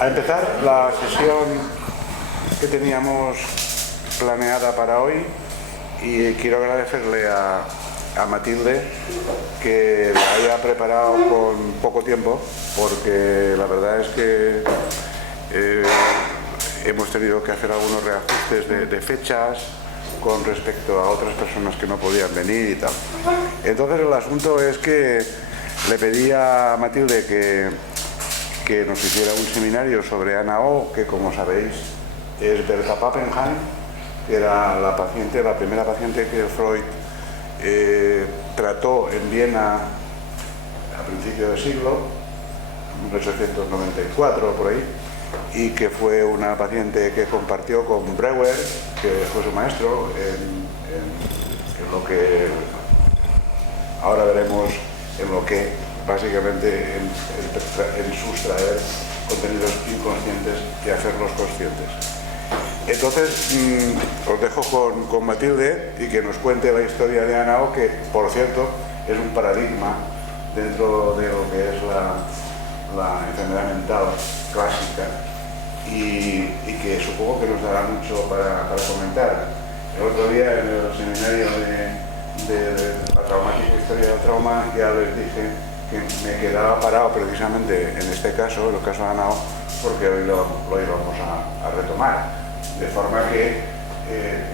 A empezar la sesión que teníamos planeada para hoy, y quiero agradecerle a Matilde que la haya preparado con poco tiempo, porque la verdad es que hemos tenido que hacer algunos reajustes de fechas con respecto a otras personas que no podían venir y tal. Entonces el asunto es que le pedí a Matilde que nos hiciera un seminario sobre Ana O, que como sabéis es Berta Pappenheim, que era la primera paciente que Freud trató en Viena a principios del siglo, 1894 por ahí, y que fue una paciente que compartió con Breuer, que fue su maestro, en lo que ahora veremos, en lo que básicamente en sustraer contenidos inconscientes y hacerlos conscientes. Entonces os dejo con Matilde y que nos cuente la historia de Ana O, que por cierto es un paradigma dentro de lo que es la enfermedad mental clásica, y que supongo que nos dará mucho para comentar. El otro día en el seminario de la traumática historia del trauma ya les dije que me quedaba parado precisamente en este caso, en el caso de Ana O, porque hoy lo íbamos a retomar. De forma que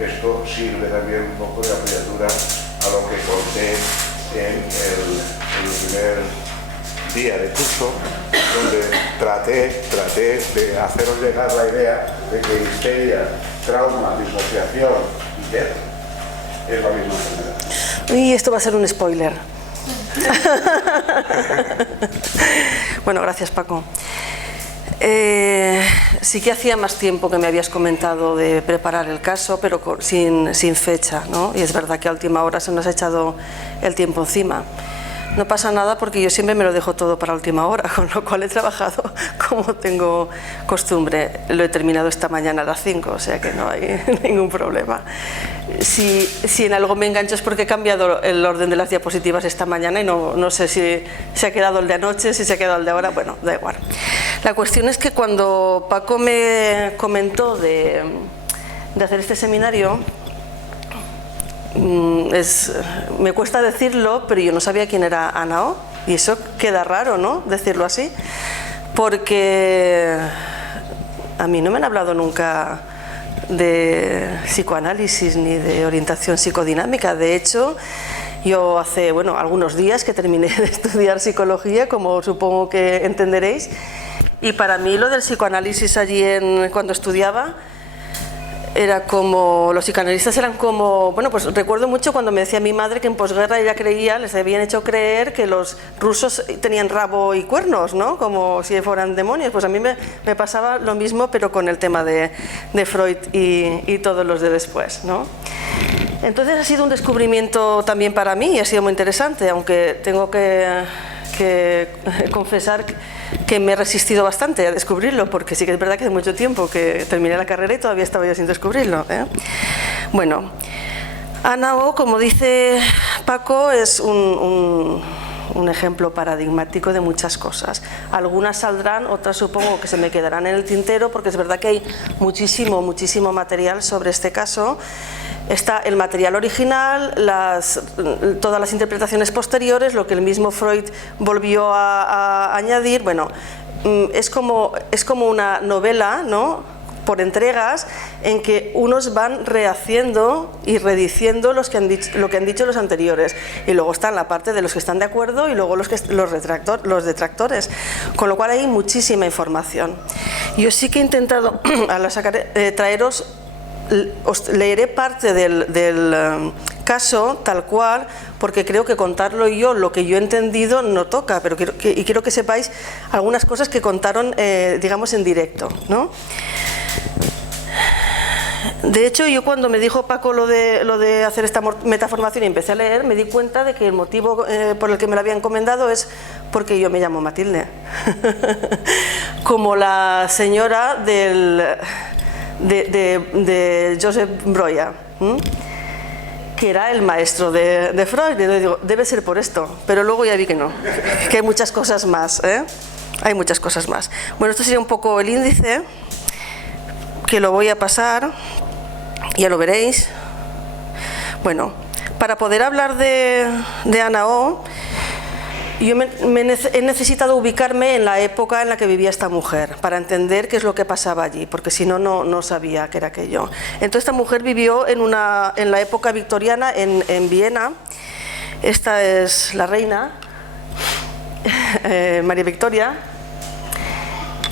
esto sirve también un poco de apoyatura a lo que conté en el primer día de curso, donde traté de haceros llegar la idea de que histeria, trauma, disociación y TED es la misma enfermedad. Y esto va a ser un spoiler. Bueno, gracias, Paco. Sí que hacía más tiempo que me habías comentado de preparar el caso, pero sin fecha, ¿no? Y es verdad que a última hora se nos ha echado el tiempo encima. No pasa nada porque yo siempre me lo dejo todo para última hora, con lo cual he trabajado como tengo costumbre. Lo he terminado esta mañana a las 5, o sea que no hay ningún problema. Si en algo me engancho es porque he cambiado el orden de las diapositivas esta mañana y no sé si se ha quedado el de anoche, si se ha quedado el de ahora, bueno, da igual. La cuestión es que cuando Paco me comentó de hacer este seminario, me cuesta decirlo, pero yo no sabía quién era Ana O, y eso queda raro, ¿no?, decirlo así, porque a mí no me han hablado nunca de psicoanálisis ni de orientación psicodinámica. De hecho, yo hace algunos días que terminé de estudiar psicología, como supongo que entenderéis, y para mí lo del psicoanálisis allí cuando estudiaba era como, los psicoanalistas eran como, pues recuerdo mucho cuando me decía mi madre que en posguerra ella creía, les habían hecho creer que los rusos tenían rabo y cuernos, ¿no?, como si fueran demonios. Pues a mí me pasaba lo mismo, pero con el tema de Freud y todos los de después, ¿no? Entonces ha sido un descubrimiento también para mí y ha sido muy interesante, aunque tengo que confesar que me he resistido bastante a descubrirlo, porque sí que es verdad que hace mucho tiempo que terminé la carrera y todavía estaba yo sin descubrirlo, ¿eh? Bueno, Ana O, como dice Paco, es un ejemplo paradigmático de muchas cosas. Algunas saldrán, otras supongo que se me quedarán en el tintero, porque es verdad que hay muchísimo material sobre este caso. Está el material original, todas las interpretaciones posteriores, lo que el mismo Freud volvió a añadir. Bueno, es como una novela, ¿no?, por entregas, en que unos van rehaciendo y rediciendo lo que han dicho los anteriores, y luego está la parte de los que están de acuerdo y luego los detractores, con lo cual hay muchísima información. Yo sí que he intentado traeros, os leeré parte del caso tal cual, porque creo que contarlo yo, lo que yo he entendido, no toca, pero quiero que sepáis algunas cosas que contaron, digamos, en directo, ¿no? De hecho, yo cuando me dijo Paco lo de hacer esta metaformación y empecé a leer, me di cuenta de que el motivo por el que me lo había encomendado es porque yo me llamo Matilde. Como la señora de Joseph Breuer, que era el maestro de Freud. Y le digo, debe ser por esto, pero luego ya vi que no, que hay muchas cosas más, ¿eh? Hay muchas cosas más. Bueno, esto sería un poco el índice, que lo voy a pasar, ya lo veréis. Bueno, para poder hablar de Ana O, yo he necesitado ubicarme en la época en la que vivía esta mujer, para entender qué es lo que pasaba allí, porque si no, no sabía qué era aquello. Entonces esta mujer vivió en la época victoriana en Viena. Esta es la reina, María Victoria.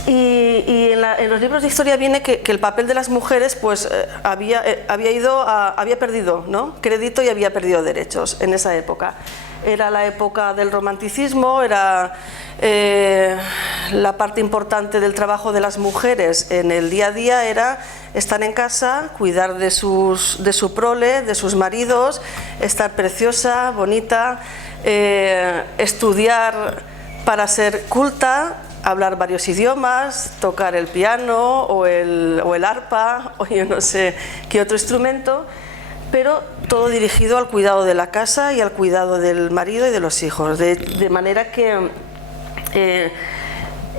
Y en los libros de historia viene que el papel de las mujeres pues había perdido, ¿no?, crédito y había perdido derechos en esa época. Era la época del romanticismo, era la parte importante del trabajo de las mujeres en el día a día era estar en casa, cuidar de su prole, de sus maridos, estar preciosa, bonita, estudiar para ser culta, hablar varios idiomas, tocar el piano o el arpa o yo no sé qué otro instrumento, pero todo dirigido al cuidado de la casa y al cuidado del marido y de los hijos, de manera que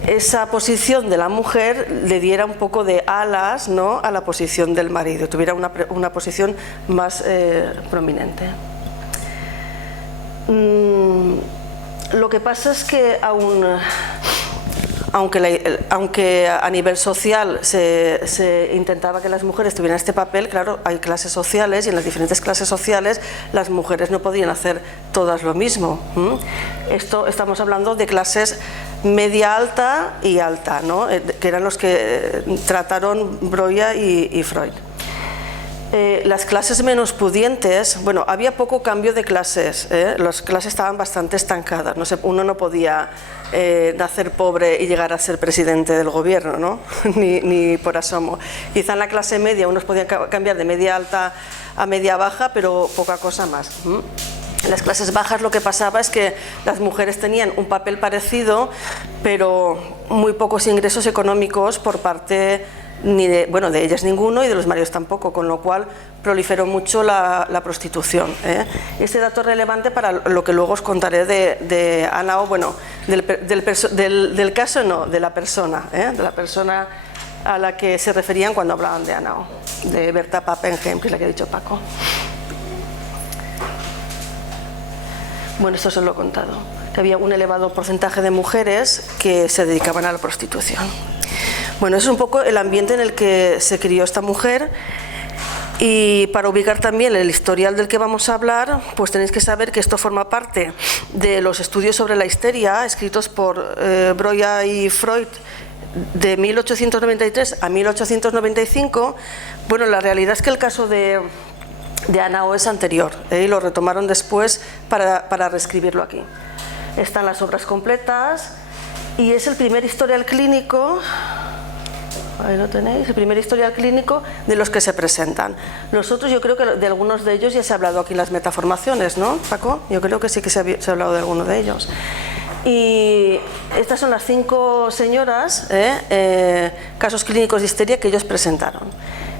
esa posición de la mujer le diera un poco de alas, ¿no?, a la posición del marido, tuviera una posición más prominente. Lo que pasa es que aunque a nivel social se intentaba que las mujeres tuvieran este papel, claro, hay clases sociales y en las diferentes clases sociales las mujeres no podían hacer todas lo mismo. Estamos hablando de clases media alta y alta, ¿no?, que eran los que trataron Breuer y Freud. Las clases menos pudientes, bueno, había poco cambio de clases, las clases estaban bastante estancadas, uno no podía nacer pobre y llegar a ser presidente del gobierno, ¿no? ni por asomo. Quizá en la clase media unos podían cambiar de media alta a media baja, pero poca cosa más. En las clases bajas lo que pasaba es que las mujeres tenían un papel parecido, pero muy pocos ingresos económicos por parte de ellas ninguno y de los maridos tampoco, con lo cual proliferó mucho la prostitución. Este dato es relevante para lo que luego os contaré de Ana O, bueno, del caso no, de la persona a la que se referían cuando hablaban de Ana O, de Berta Pappenheim, que es la que ha dicho Paco. Bueno, esto os lo he contado, que había un elevado porcentaje de mujeres que se dedicaban a la prostitución. Bueno, es un poco el ambiente en el que se crió esta mujer, y para ubicar también el historial del que vamos a hablar, pues tenéis que saber que esto forma parte de los estudios sobre la histeria escritos por Breuer y Freud de 1893 a 1895. Bueno, la realidad es que el caso de Ana O es anterior, y lo retomaron después para reescribirlo aquí. Están las obras completas y es el primer historial clínico. Ahí lo tenéis, el primer historial clínico de los que se presentan. Nosotros, yo creo que de algunos de ellos ya se ha hablado aquí en las metaformaciones, ¿no, Paco? Yo creo que sí que se ha hablado de alguno de ellos. Y estas son las 5 señoras, casos clínicos de histeria que ellos presentaron.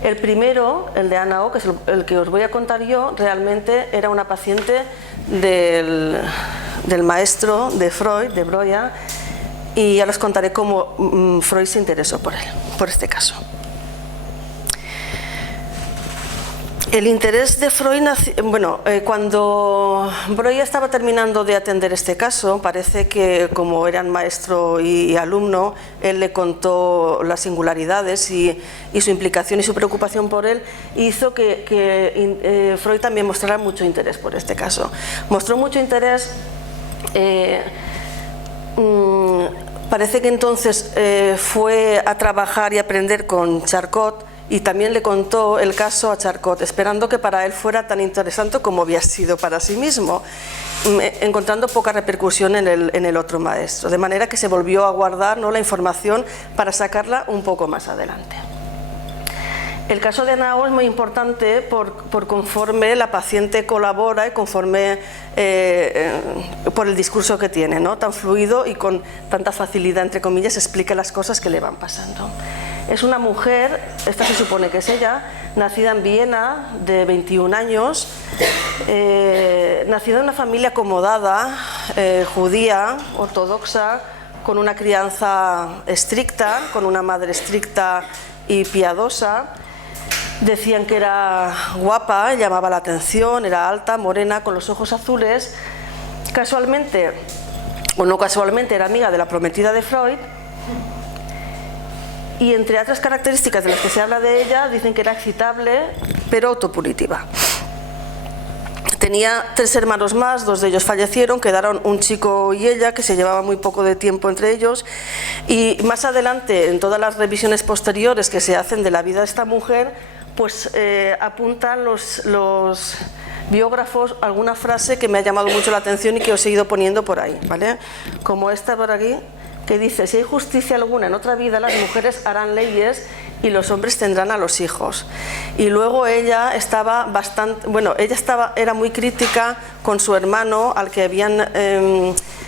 El primero, el de Ana O, que es el que os voy a contar yo, realmente era una paciente del maestro de Freud, de Breuer, y ya les contaré cómo Freud se interesó por él, por este caso. El interés de Freud, cuando Breuer estaba terminando de atender este caso, parece que como eran maestro y alumno, él le contó las singularidades y su implicación y su preocupación por él, hizo que Freud también mostrara mucho interés por este caso. Mostró mucho interés. Parece que entonces fue a trabajar y aprender con Charcot y también le contó el caso a Charcot, esperando que para él fuera tan interesante como había sido para sí mismo, encontrando poca repercusión en el otro maestro, de manera que se volvió a guardar, ¿no?, la información para sacarla un poco más adelante. El caso de Ana O es muy importante por conforme la paciente colabora y conforme por el discurso que tiene, ¿no?, tan fluido y con tanta facilidad, entre comillas, explica las cosas que le van pasando. Es una mujer, esta se supone que es ella, nacida en Viena, de 21 años, nacida en una familia acomodada, judía, ortodoxa, con una crianza estricta, con una madre estricta y piadosa. Decían que era guapa, llamaba la atención, era alta, morena, con los ojos azules. Casualmente, o no casualmente, era amiga de la prometida de Freud. Y entre otras características de las que se habla de ella, dicen que era excitable, pero autopunitiva. Tenía 3 hermanos más, 2 de ellos fallecieron, quedaron un chico y ella, que se llevaba muy poco de tiempo entre ellos. Y más adelante, en todas las revisiones posteriores que se hacen de la vida de esta mujer, pues apuntan los biógrafos alguna frase que me ha llamado mucho la atención y que os he ido poniendo por ahí, ¿vale? Como esta por aquí, que dice: si hay justicia alguna en otra vida, las mujeres harán leyes y los hombres tendrán a los hijos. Y luego ella estaba era muy crítica con su hermano, al que habían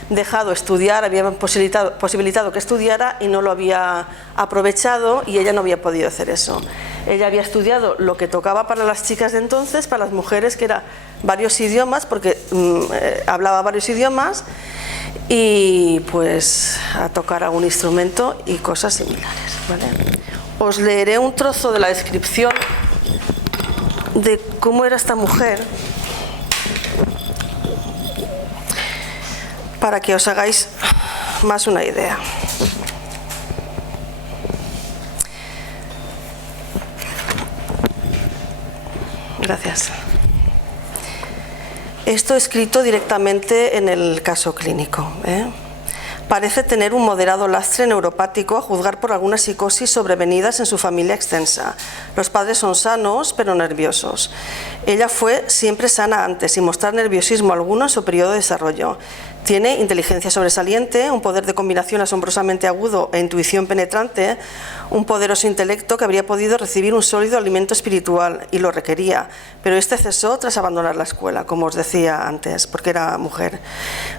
dejado estudiar, habían posibilitado que estudiara y no lo había aprovechado, y ella no había podido hacer eso. Ella había estudiado lo que tocaba para las chicas de entonces, para las mujeres, que era varios idiomas, porque hablaba varios idiomas, y pues a tocar algún instrumento y cosas similares, ¿vale? Os leeré un trozo de la descripción de cómo era esta mujer, para que os hagáis más una idea. Gracias. Esto escrito directamente en el caso clínico, Parece tener un moderado lastre neuropático, a juzgar por algunas psicosis sobrevenidas en su familia extensa. Los padres son sanos, pero nerviosos. Ella fue siempre sana antes, sin mostrar nerviosismo alguno en su periodo de desarrollo. Tiene inteligencia sobresaliente, un poder de combinación asombrosamente agudo e intuición penetrante, un poderoso intelecto que habría podido recibir un sólido alimento espiritual, y lo requería, pero este cesó tras abandonar la escuela, como os decía antes, porque era mujer.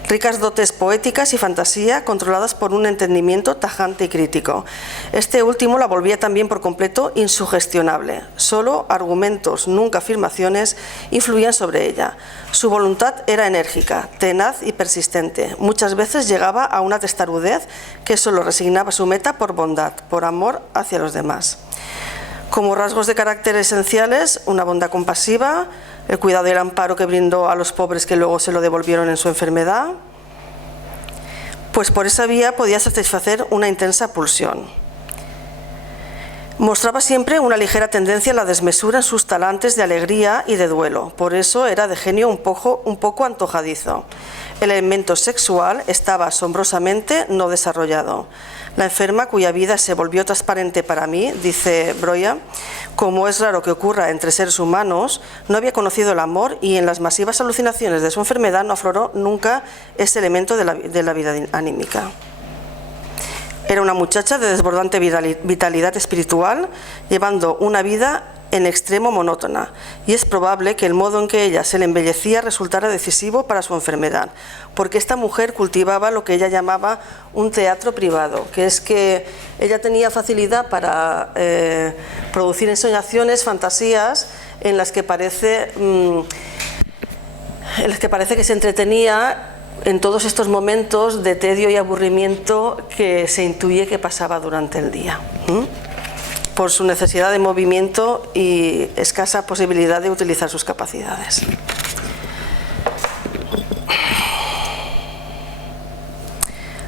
Ricas dotes poéticas y fantasía, controladas por un entendimiento tajante y crítico. Este último la volvía también por completo insugestionable. Solo argumentos, nunca afirmaciones, influían sobre ella. Su voluntad era enérgica, tenaz y persistente. Muchas veces llegaba a una testarudez que solo resignaba su meta por bondad, por amor hacia los demás. Como rasgos de carácter esenciales, una bondad compasiva, el cuidado y el amparo que brindó a los pobres que luego se lo devolvieron en su enfermedad, pues por esa vía podía satisfacer una intensa pulsión. Mostraba siempre una ligera tendencia a la desmesura en sus talantes de alegría y de duelo, por eso era de genio un poco antojadizo. El elemento sexual estaba asombrosamente no desarrollado. La enferma, cuya vida se volvió transparente para mí, dice Breuer, como es raro que ocurra entre seres humanos, no había conocido el amor, y en las masivas alucinaciones de su enfermedad no afloró nunca ese elemento de la vida anímica. Era una muchacha de desbordante vitalidad espiritual, llevando una vida en extremo monótona, y es probable que el modo en que ella se le embellecía resultara decisivo para su enfermedad, porque esta mujer cultivaba lo que ella llamaba un teatro privado, que es que ella tenía facilidad para producir ensoñaciones, fantasías, en las que parece que se entretenía en todos estos momentos de tedio y aburrimiento que se intuye que pasaba durante el día, por su necesidad de movimiento y escasa posibilidad de utilizar sus capacidades.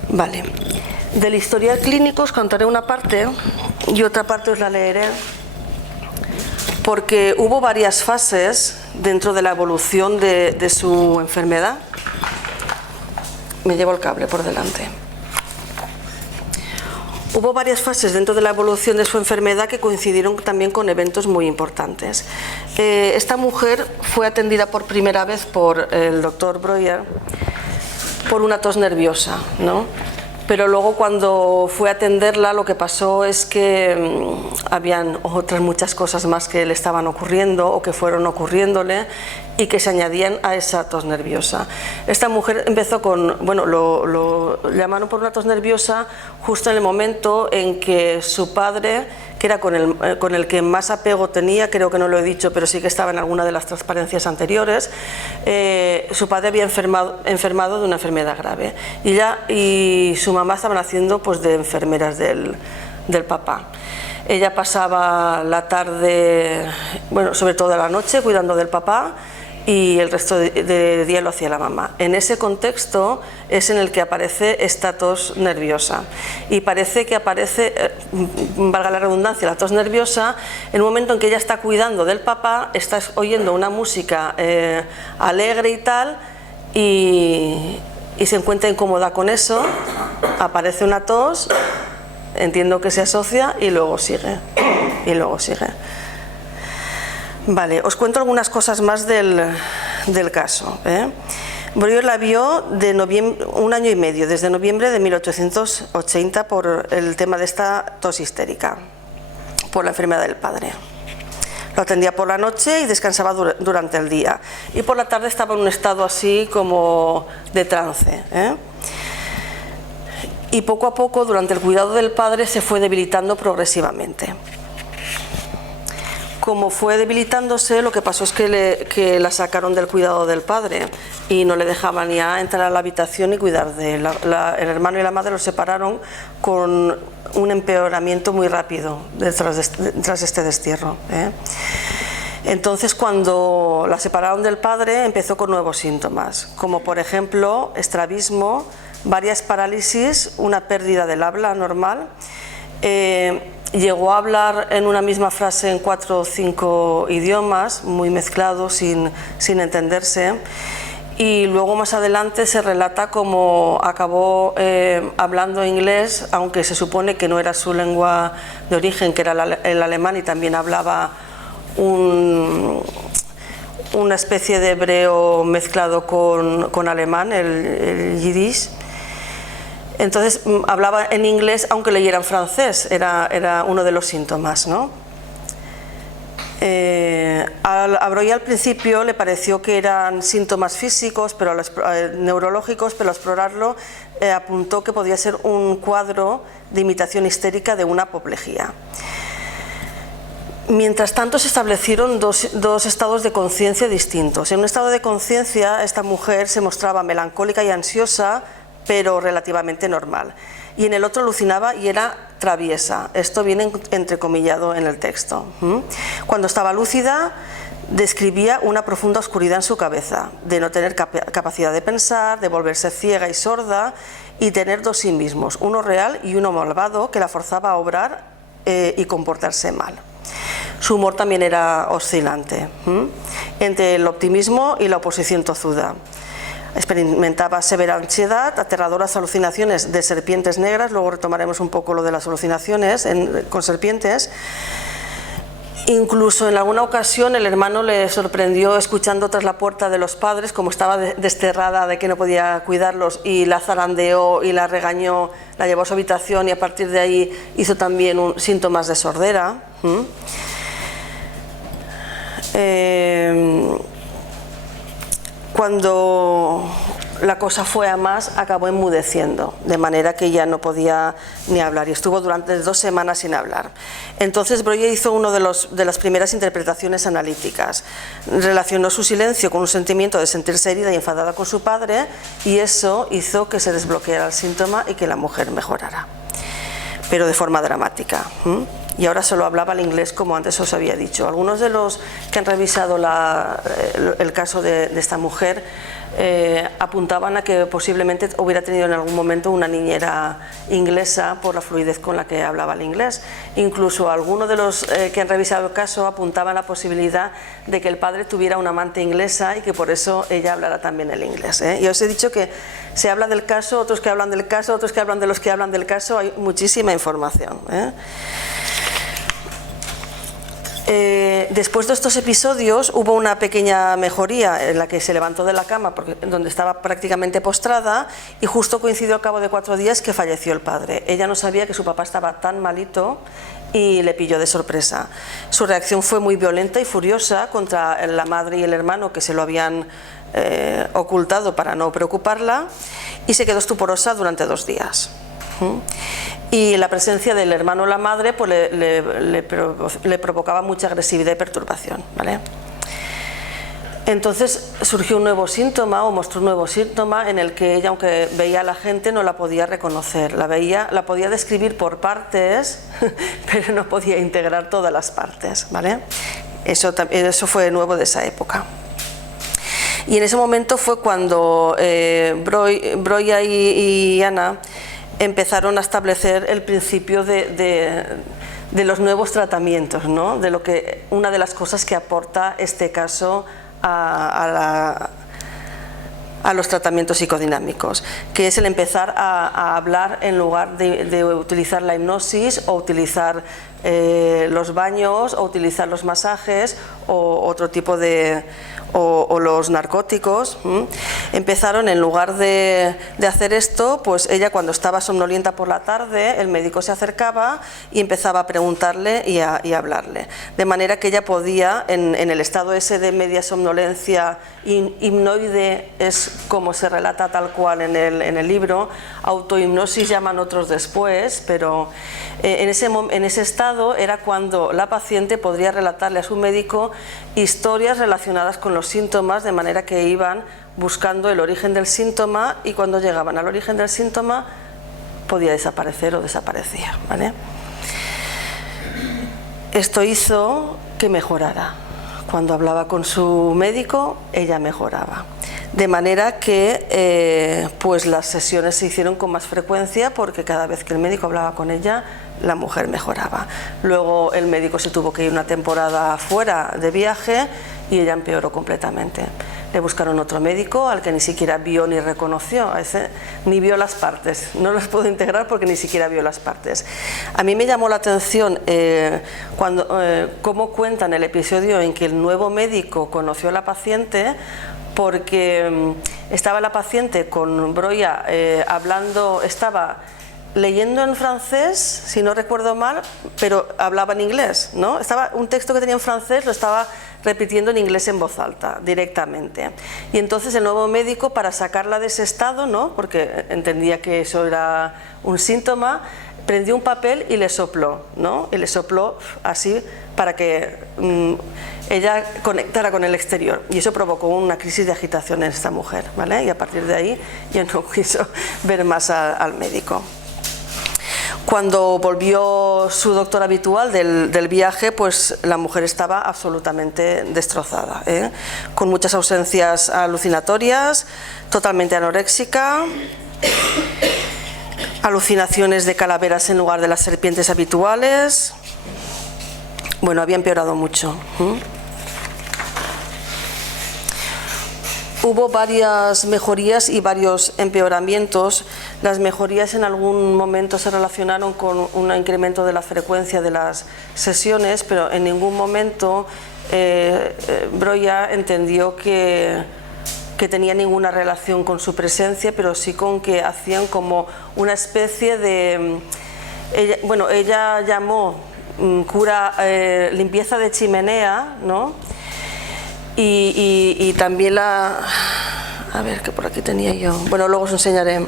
Vale. Del historial clínico os contaré una parte y otra parte os la leeré, porque hubo varias fases dentro de la evolución de su enfermedad. Me llevo el cable por delante. Hubo varias fases dentro de la evolución de su enfermedad que coincidieron también con eventos muy importantes. Esta mujer fue atendida por primera vez por el doctor Breuer por una tos nerviosa, ¿no? Pero luego, cuando fue a atenderla, lo que pasó es que habían otras muchas cosas más que le estaban ocurriendo o que fueron ocurriéndole, y que se añadían a esa tos nerviosa. Esta mujer empezó con, bueno, lo llamaron por una tos nerviosa justo en el momento en que su padre, que era con el que más apego tenía, creo que no lo he dicho, pero sí que estaba en alguna de las transparencias anteriores, su padre había enfermado de una enfermedad grave y ella y su mamá estaban haciendo pues de enfermeras del papá. Ella pasaba la tarde, bueno, sobre todo la noche, cuidando del papá, y el resto de día lo hacía la mamá. En ese contexto es en el que aparece esta tos nerviosa, y parece que aparece, valga la redundancia, la tos nerviosa en el momento en que ella está cuidando del papá, está oyendo una música alegre y tal, y se encuentra incómoda con eso, aparece una tos, entiendo que se asocia y luego sigue, Vale, os cuento algunas cosas más del caso. Breuer la vio de un año y medio, desde noviembre de 1880, por el tema de esta tos histérica, por la enfermedad del padre. Lo atendía por la noche y descansaba durante el día, y por la tarde estaba en un estado así como de trance. Y poco a poco, durante el cuidado del padre, se fue debilitando progresivamente. Como fue debilitándose, lo que pasó es que la sacaron del cuidado del padre y no le dejaban ya entrar a la habitación y cuidar de él. El hermano y la madre los separaron con un empeoramiento muy rápido tras este destierro. Entonces, cuando la separaron del padre, empezó con nuevos síntomas, como por ejemplo estrabismo, varias parálisis, una pérdida del habla normal. Llegó a hablar en una misma frase en 4 o 5 idiomas, muy mezclados, sin entenderse, y luego más adelante se relata cómo acabó hablando inglés, aunque se supone que no era su lengua de origen, que era el alemán, y también hablaba una especie de hebreo mezclado con alemán, el yiddish. Entonces hablaba en inglés aunque leyera en francés, era uno de los síntomas, ¿no? A Breuer al principio le pareció que eran síntomas físicos, pero neurológicos, pero al explorarlo apuntó que podía ser un cuadro de imitación histérica de una apoplejía. Mientras tanto, se establecieron dos estados de conciencia distintos. En un estado de conciencia, esta mujer se mostraba melancólica y ansiosa, pero relativamente normal, y en el otro alucinaba y era traviesa. Esto viene entrecomillado en el texto. Cuando estaba lúcida, describía una profunda oscuridad en su cabeza, de no tener capacidad de pensar, de volverse ciega y sorda, y tener dos sí mismos, uno real y uno malvado, que la forzaba a obrar y comportarse mal. Su humor también era oscilante, entre el optimismo y la oposición tozuda. Experimentaba severa ansiedad, aterradoras alucinaciones de serpientes negras. Luego retomaremos un poco lo de las alucinaciones con serpientes. Incluso en alguna ocasión el hermano le sorprendió escuchando tras la puerta de los padres, como estaba desterrada de que no podía cuidarlos, y la zarandeó y la regañó, la llevó a su habitación, y a partir de ahí hizo también síntomas de sordera. Cuando la cosa fue a más, acabó enmudeciendo, de manera que ya no podía ni hablar, y estuvo durante 2 semanas sin hablar. Entonces Breuer hizo una de las primeras interpretaciones analíticas. Relacionó su silencio con un sentimiento de sentirse herida y enfadada con su padre, y eso hizo que se desbloqueara el síntoma y que la mujer mejorara, pero de forma dramática. Y ahora solo hablaba el inglés, como antes os había dicho. Algunos de los que han revisado el caso de esta mujer apuntaban a que posiblemente hubiera tenido en algún momento una niñera inglesa por la fluidez con la que hablaba el inglés. Incluso algunos de los que han revisado el caso apuntaban a la posibilidad de que el padre tuviera una amante inglesa y que por eso ella hablara también el inglés. Y os he dicho que se habla del caso, otros que hablan del caso, otros que hablan de los que hablan del caso, hay muchísima información. Después de estos episodios hubo una pequeña mejoría en la que se levantó de la cama donde estaba prácticamente postrada, y justo coincidió al cabo de 4 días que falleció el padre. Ella no sabía que su papá estaba tan malito y le pilló de sorpresa. Su reacción fue muy violenta y furiosa contra la madre y el hermano, que se lo habían ocultado para no preocuparla, y se quedó estuporosa durante 2 días. Y la presencia del hermano o la madre pues le provocaba mucha agresividad y perturbación, ¿vale? Entonces surgió un nuevo síntoma, o mostró un nuevo síntoma, en el que ella, aunque veía a la gente, no la podía reconocer. La podía describir por partes, pero no podía integrar todas las partes, ¿vale? Eso fue nuevo de esa época. Y en ese momento fue cuando Broya y Anna empezaron a establecer el principio de los nuevos tratamientos, ¿no? Una de las cosas que aporta este caso a los tratamientos psicodinámicos, que es el empezar a hablar en lugar de utilizar la hipnosis, o utilizar los baños, o utilizar los masajes, o otro tipo o los narcóticos. Empezaron, en lugar de hacer esto, pues ella, cuando estaba somnolienta por la tarde, el médico se acercaba y empezaba a preguntarle y a hablarle, de manera que ella podía, en el estado ese de media somnolencia hipnoide, es como se relata tal cual en el libro. Autohipnosis llaman otros después, pero en ese estado era cuando la paciente podría relatarle a su médico historias relacionadas con los síntomas, de manera que iban buscando el origen del síntoma, y cuando llegaban al origen del síntoma podía desaparecer o desaparecía, ¿vale? Esto hizo que mejorara. Cuando hablaba con su médico, ella mejoraba. De manera que pues las sesiones se hicieron con más frecuencia, porque cada vez que el médico hablaba con ella, la mujer mejoraba. Luego el médico se tuvo que ir una temporada fuera de viaje y ella empeoró completamente. Le buscaron otro médico al que ni siquiera vio ni reconoció, ni vio las partes, no las pudo integrar porque ni siquiera vio las partes. A mí me llamó la atención cómo cuentan el episodio en que el nuevo médico conoció a la paciente, porque estaba la paciente con Broya estaba leyendo en francés, si no recuerdo mal, pero hablaba en inglés, ¿no? Un texto que tenía en francés lo estaba repitiendo en inglés en voz alta, directamente. Y entonces el nuevo médico, para sacarla de ese estado, ¿no?, porque entendía que eso era un síntoma, prendió un papel y le sopló, ¿no? Y le sopló así para que ella conectara con el exterior. Y eso provocó una crisis de agitación en esta mujer, ¿vale? Y a partir de ahí ya no quiso ver más al médico. Cuando volvió su doctor habitual del viaje, pues la mujer estaba absolutamente destrozada, con muchas ausencias alucinatorias, totalmente anoréxica, alucinaciones de calaveras en lugar de las serpientes habituales. Bueno, había empeorado mucho. Hubo varias mejorías y varios empeoramientos. Las mejorías en algún momento se relacionaron con un incremento de la frecuencia de las sesiones, pero en ningún momento Broya entendió que tenía ninguna relación con su presencia, pero sí con que hacían como una especie de... Ella llamó limpieza de chimenea, ¿no? Y también a ver, que por aquí tenía yo, bueno, luego os enseñaré.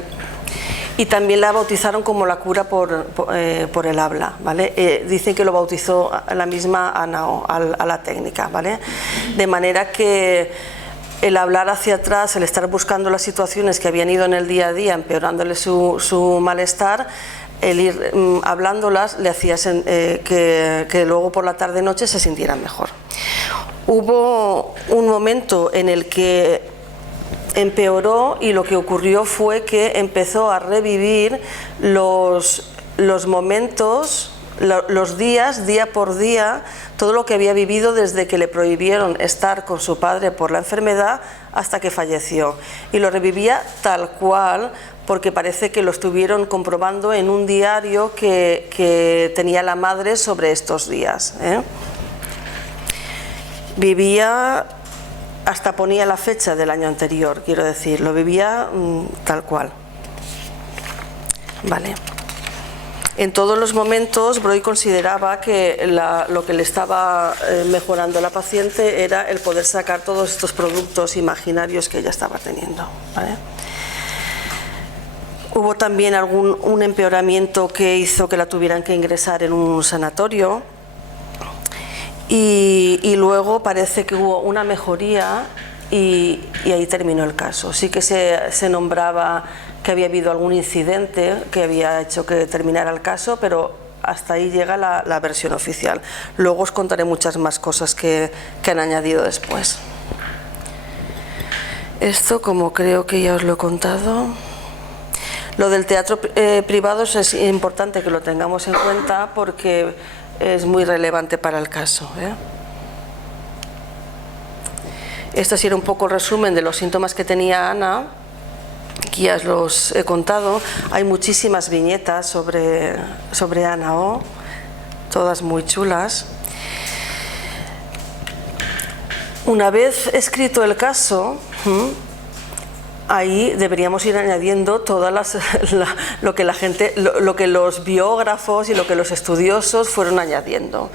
Y también la bautizaron como la cura por el habla, ¿vale? Dicen que lo bautizó la misma Anao a la técnica, ¿vale? De manera que el hablar hacia atrás, el estar buscando las situaciones que habían ido en el día a día empeorándole su malestar, el ir hablándolas le hacía que luego por la tarde-noche se sintiera mejor. Hubo un momento en el que empeoró, y lo que ocurrió fue que empezó a revivir los momentos, los días, día por día, todo lo que había vivido desde que le prohibieron estar con su padre por la enfermedad hasta que falleció. Y lo revivía tal cual, porque parece que lo estuvieron comprobando en un diario que tenía la madre sobre estos días, vivía, hasta ponía la fecha del año anterior, quiero decir, lo vivía tal cual. Vale. En todos los momentos, Breuil consideraba que lo que le estaba mejorando a la paciente era el poder sacar todos estos productos imaginarios que ella estaba teniendo. ¿Vale? Hubo también un empeoramiento que hizo que la tuvieran que ingresar en un sanatorio y luego parece que hubo una mejoría y ahí terminó el caso. Sí que se nombraba que había habido algún incidente que había hecho que terminara el caso, pero hasta ahí llega la versión oficial. Luego os contaré muchas más cosas que han añadido después. Esto, como creo que ya os lo he contado. Lo del teatro privado es importante que lo tengamos en cuenta porque es muy relevante para el caso, ¿eh? Este sí era un poco el resumen de los síntomas que tenía Ana, que ya os los he contado. Hay muchísimas viñetas sobre Ana O, todas muy chulas. Una vez escrito el caso, ahí deberíamos ir añadiendo todas lo que los biógrafos y lo que los estudiosos fueron añadiendo.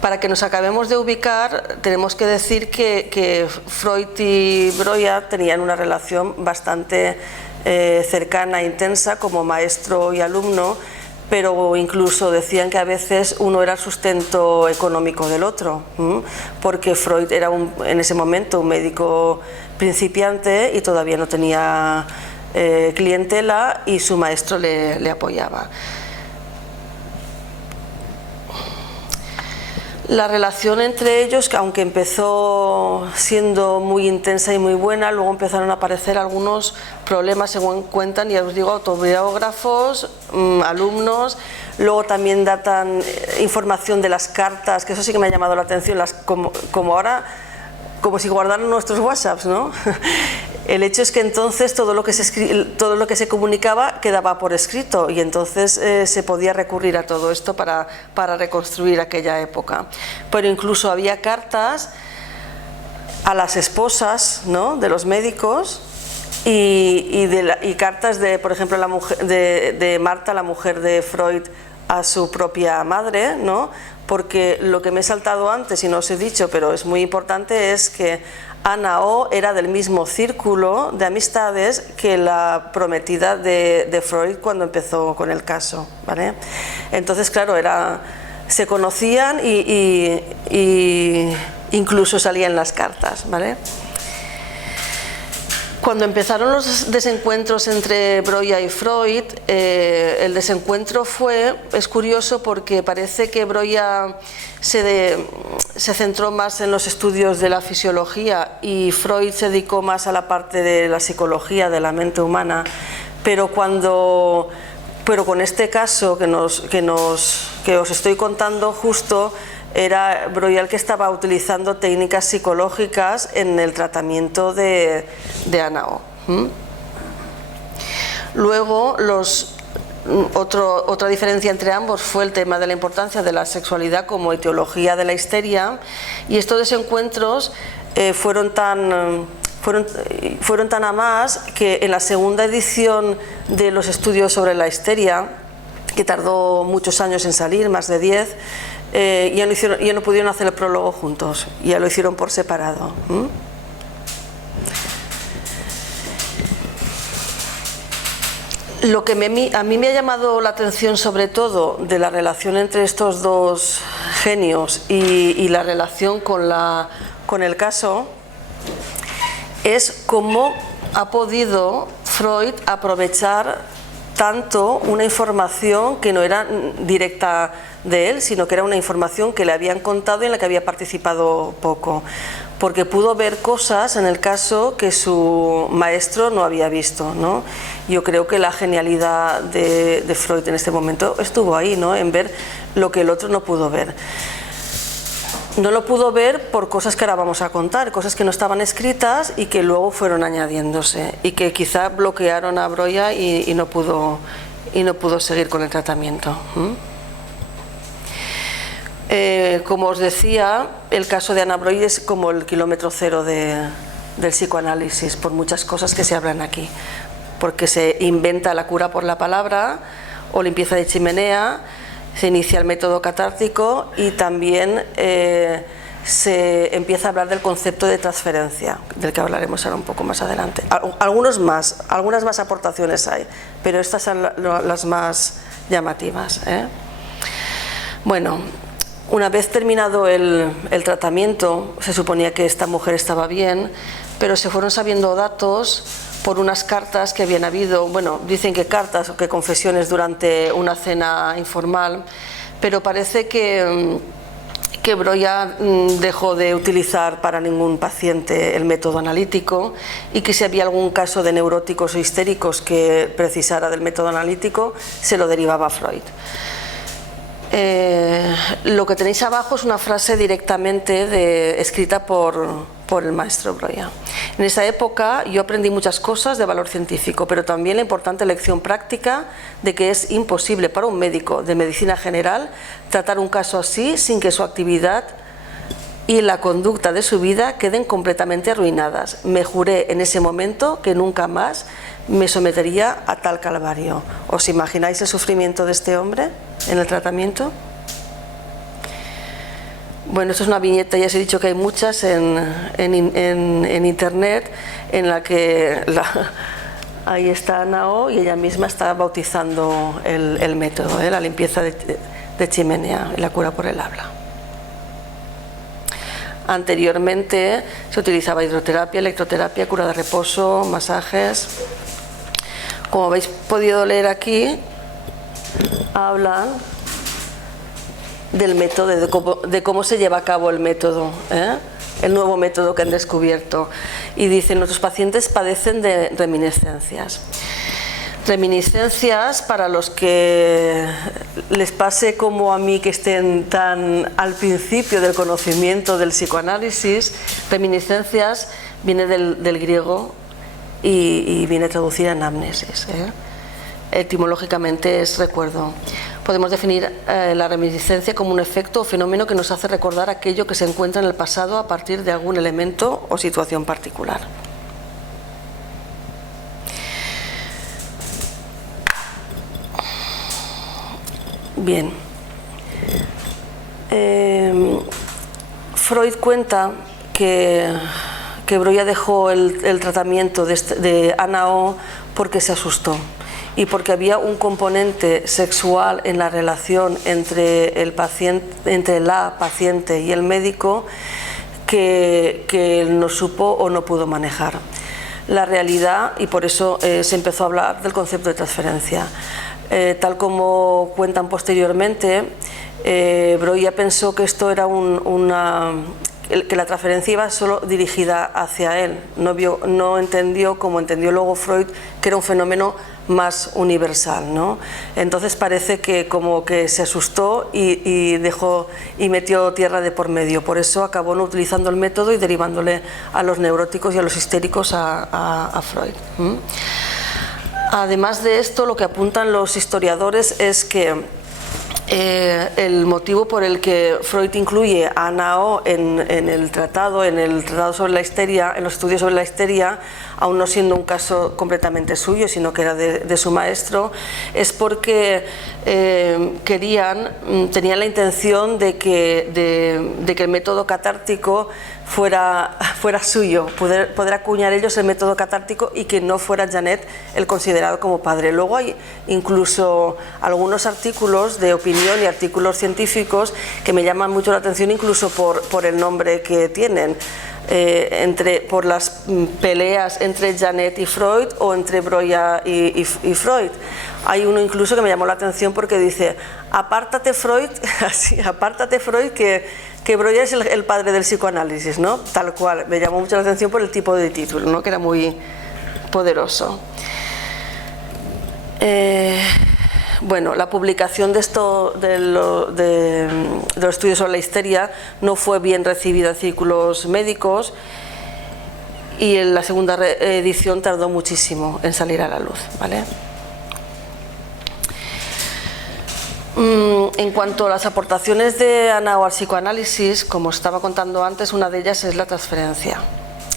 Para que nos acabemos de ubicar, tenemos que decir que Freud y Breuil tenían una relación bastante cercana e intensa como maestro y alumno, pero incluso decían que a veces uno era el sustento económico del otro, porque Freud era en ese momento un médico principiante y todavía no tenía clientela y su maestro le apoyaba. La relación entre ellos, que aunque empezó siendo muy intensa y muy buena, luego empezaron a aparecer algunos problemas, según cuentan, ya os digo, autobiógrafos, alumnos. Luego también datan información de las cartas, que eso sí que me ha llamado la atención, como ahora, como si guardaran nuestros WhatsApps, ¿no? El hecho es que entonces todo lo que se comunicaba quedaba por escrito y entonces se podía recurrir a todo esto para reconstruir aquella época. Pero incluso había cartas a las esposas, ¿no?, de los médicos y cartas de, por ejemplo, de Marta, la mujer de Freud, a su propia madre, ¿no? Porque lo que me he saltado antes y no os he dicho, pero es muy importante, es que Ana O era del mismo círculo de amistades que la prometida de Freud cuando empezó con el caso, ¿vale? Entonces, claro, se conocían y incluso salían las cartas, ¿vale? Cuando empezaron los desencuentros entre Breuil y Freud, el desencuentro es curioso porque parece que Breuil se centró más en los estudios de la fisiología y Freud se dedicó más a la parte de la psicología, de la mente humana, pero con este caso que os estoy contando justo, era Breuil el que estaba utilizando técnicas psicológicas en el tratamiento de Ana O. Luego, otra diferencia entre ambos fue el tema de la importancia de la sexualidad como etiología de la histeria, y estos desencuentros fueron tan a más que en la segunda edición de los estudios sobre la histeria, que tardó muchos años en salir, más de 10, ya no pudieron hacer el prólogo juntos, ya lo hicieron por separado. Lo que a mí me ha llamado la atención sobre todo de la relación entre estos dos genios y la relación con el caso es cómo ha podido Freud aprovechar tanto una información que no era directa de él, sino que era una información que le habían contado y en la que había participado poco, porque pudo ver cosas en el caso que su maestro no había visto, ¿no? Yo creo que la genialidad de Freud en este momento estuvo ahí, ¿no?, en ver lo que el otro no pudo ver. No lo pudo ver por cosas que ahora vamos a contar, cosas que no estaban escritas y que luego fueron añadiéndose y que quizá bloquearon a Breuil y no pudo seguir con el tratamiento. Como os decía, el caso de Anna Breuer es como el kilómetro cero del psicoanálisis, por muchas cosas que se hablan aquí, porque se inventa la cura por la palabra o limpieza de chimenea, se inicia el método catártico y también se empieza a hablar del concepto de transferencia, del que hablaremos ahora un poco más adelante. Algunas más aportaciones hay, pero estas son las más llamativas, ¿eh? Bueno, una vez terminado el tratamiento, se suponía que esta mujer estaba bien, pero se fueron sabiendo datos por unas cartas que habían habido, bueno, dicen que cartas o que confesiones durante una cena informal, pero parece que Breuer dejó de utilizar para ningún paciente el método analítico y que si había algún caso de neuróticos o histéricos que precisara del método analítico, se lo derivaba a Freud. Lo que tenéis abajo es una frase directamente escrita por el maestro Breuer. En esa época yo aprendí muchas cosas de valor científico, pero también la importante lección práctica de que es imposible para un médico de medicina general tratar un caso así sin que su actividad y la conducta de su vida queden completamente arruinadas. Me juré en ese momento que nunca más me sometería a tal calvario. ¿Os imagináis el sufrimiento de este hombre en el tratamiento? Bueno, esto es una viñeta, ya os he dicho que hay muchas en internet, en la que ahí está Anna y ella misma está bautizando el método, la limpieza de chimenea y la cura por el habla. Anteriormente se utilizaba hidroterapia, electroterapia, cura de reposo, masajes. Como habéis podido leer aquí, hablan del método, de cómo se lleva a cabo el método, el nuevo método que han descubierto. Y dicen, nuestros pacientes padecen de reminiscencias. Reminiscencias, para los que les pase como a mí, que estén tan al principio del conocimiento del psicoanálisis, reminiscencias viene del griego y viene traducida en amnesis. Etimológicamente es recuerdo. Podemos definir la reminiscencia como un efecto o fenómeno que nos hace recordar aquello que se encuentra en el pasado a partir de algún elemento o situación particular. Bien. Freud cuenta que Breuer dejó el tratamiento de Anna O porque se asustó y porque había un componente sexual en la relación entre la paciente y el médico que él no supo o no pudo manejar. La realidad, y por eso se empezó a hablar del concepto de transferencia. Tal como cuentan posteriormente, Breuer pensó que esto era que la transferencia iba solo dirigida hacia él. No entendió, como entendió luego Freud, que era un fenómeno más universal, ¿no? Entonces parece que como que se asustó y metió tierra de por medio. Por eso acabó no utilizando el método y derivándole a los neuróticos y a los histéricos a Freud. Además de esto, lo que apuntan los historiadores es que el motivo por el que Freud incluye a Anna O en el tratado sobre la histeria, en los estudios sobre la histeria, aún no siendo un caso completamente suyo, sino que era de su maestro, es porque tenían la intención de que el método catártico fuera suyo, poder acuñar ellos el método catártico y que no fuera Janet el considerado como padre. Luego hay incluso algunos artículos de opinión y artículos científicos que me llaman mucho la atención, incluso por el nombre que tienen, por las peleas entre Janet y Freud o entre Breuer y Freud. Hay uno incluso que me llamó la atención porque dice: apártate Freud, así, apártate Freud, que Breuer es el padre del psicoanálisis, ¿no? Tal cual. Me llamó mucho la atención por el tipo de título, ¿no? Que era muy poderoso. Bueno, la publicación de los estudios sobre la histeria no fue bien recibida en círculos médicos y en la segunda edición tardó muchísimo en salir a la luz, ¿vale? En cuanto a las aportaciones de Hanao al psicoanálisis, como estaba contando antes, una de ellas es la transferencia,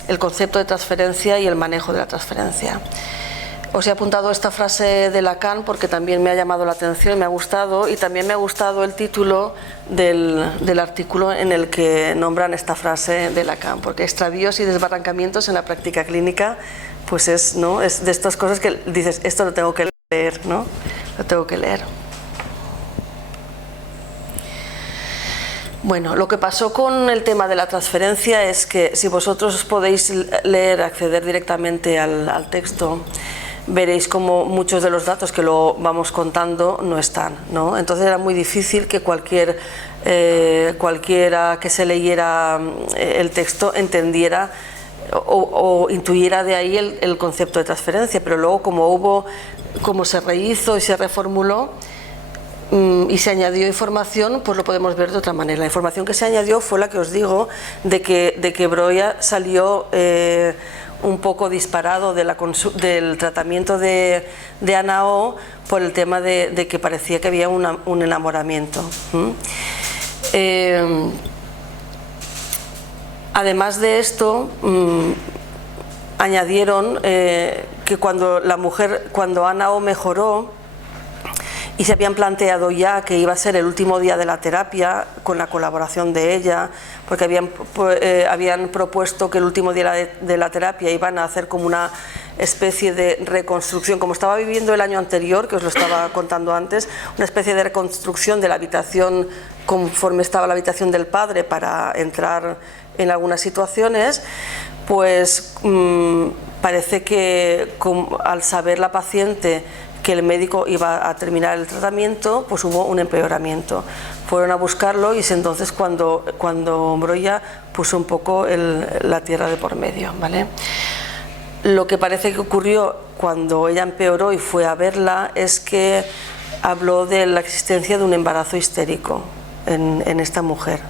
el concepto de transferencia y el manejo de la transferencia. Os he apuntado esta frase de Lacan porque también me ha llamado la atención, me ha gustado, y también me ha gustado el título del artículo en el que nombran esta frase de Lacan, porque extravíos y desbarrancamientos en la práctica clínica, pues es, ¿no?, es de estas cosas que dices, esto lo tengo que leer, ¿no? Lo tengo que leer. Bueno, lo que pasó con el tema de la transferencia es que si vosotros podéis leer, acceder directamente al texto, veréis como muchos de los datos que lo vamos contando no están, ¿no? Entonces era muy difícil que cualquiera que se leyera el texto entendiera o intuyera de ahí el concepto de transferencia, pero luego como se rehizo y se reformuló y se añadió información, pues lo podemos ver de otra manera. La información que se añadió fue la que os digo, de que Breuer salió un poco disparado del tratamiento de Hanao por el tema de que parecía que había un enamoramiento. Además de esto, añadieron que cuando Hanao mejoró y se habían planteado ya que iba a ser el último día de la terapia con la colaboración de ella, porque habían propuesto que el último día de la terapia iban a hacer como una especie de reconstrucción, como estaba viviendo el año anterior, que os lo estaba contando antes, una especie de reconstrucción de la habitación conforme estaba la habitación del padre para entrar en algunas situaciones, pues parece que al saber la paciente que el médico iba a terminar el tratamiento, pues hubo un empeoramiento. Fueron a buscarlo y es entonces cuando Breuer puso un poco la tierra de por medio, ¿vale? Lo que parece que ocurrió cuando ella empeoró y fue a verla es que habló de la existencia de un embarazo histérico en esta mujer.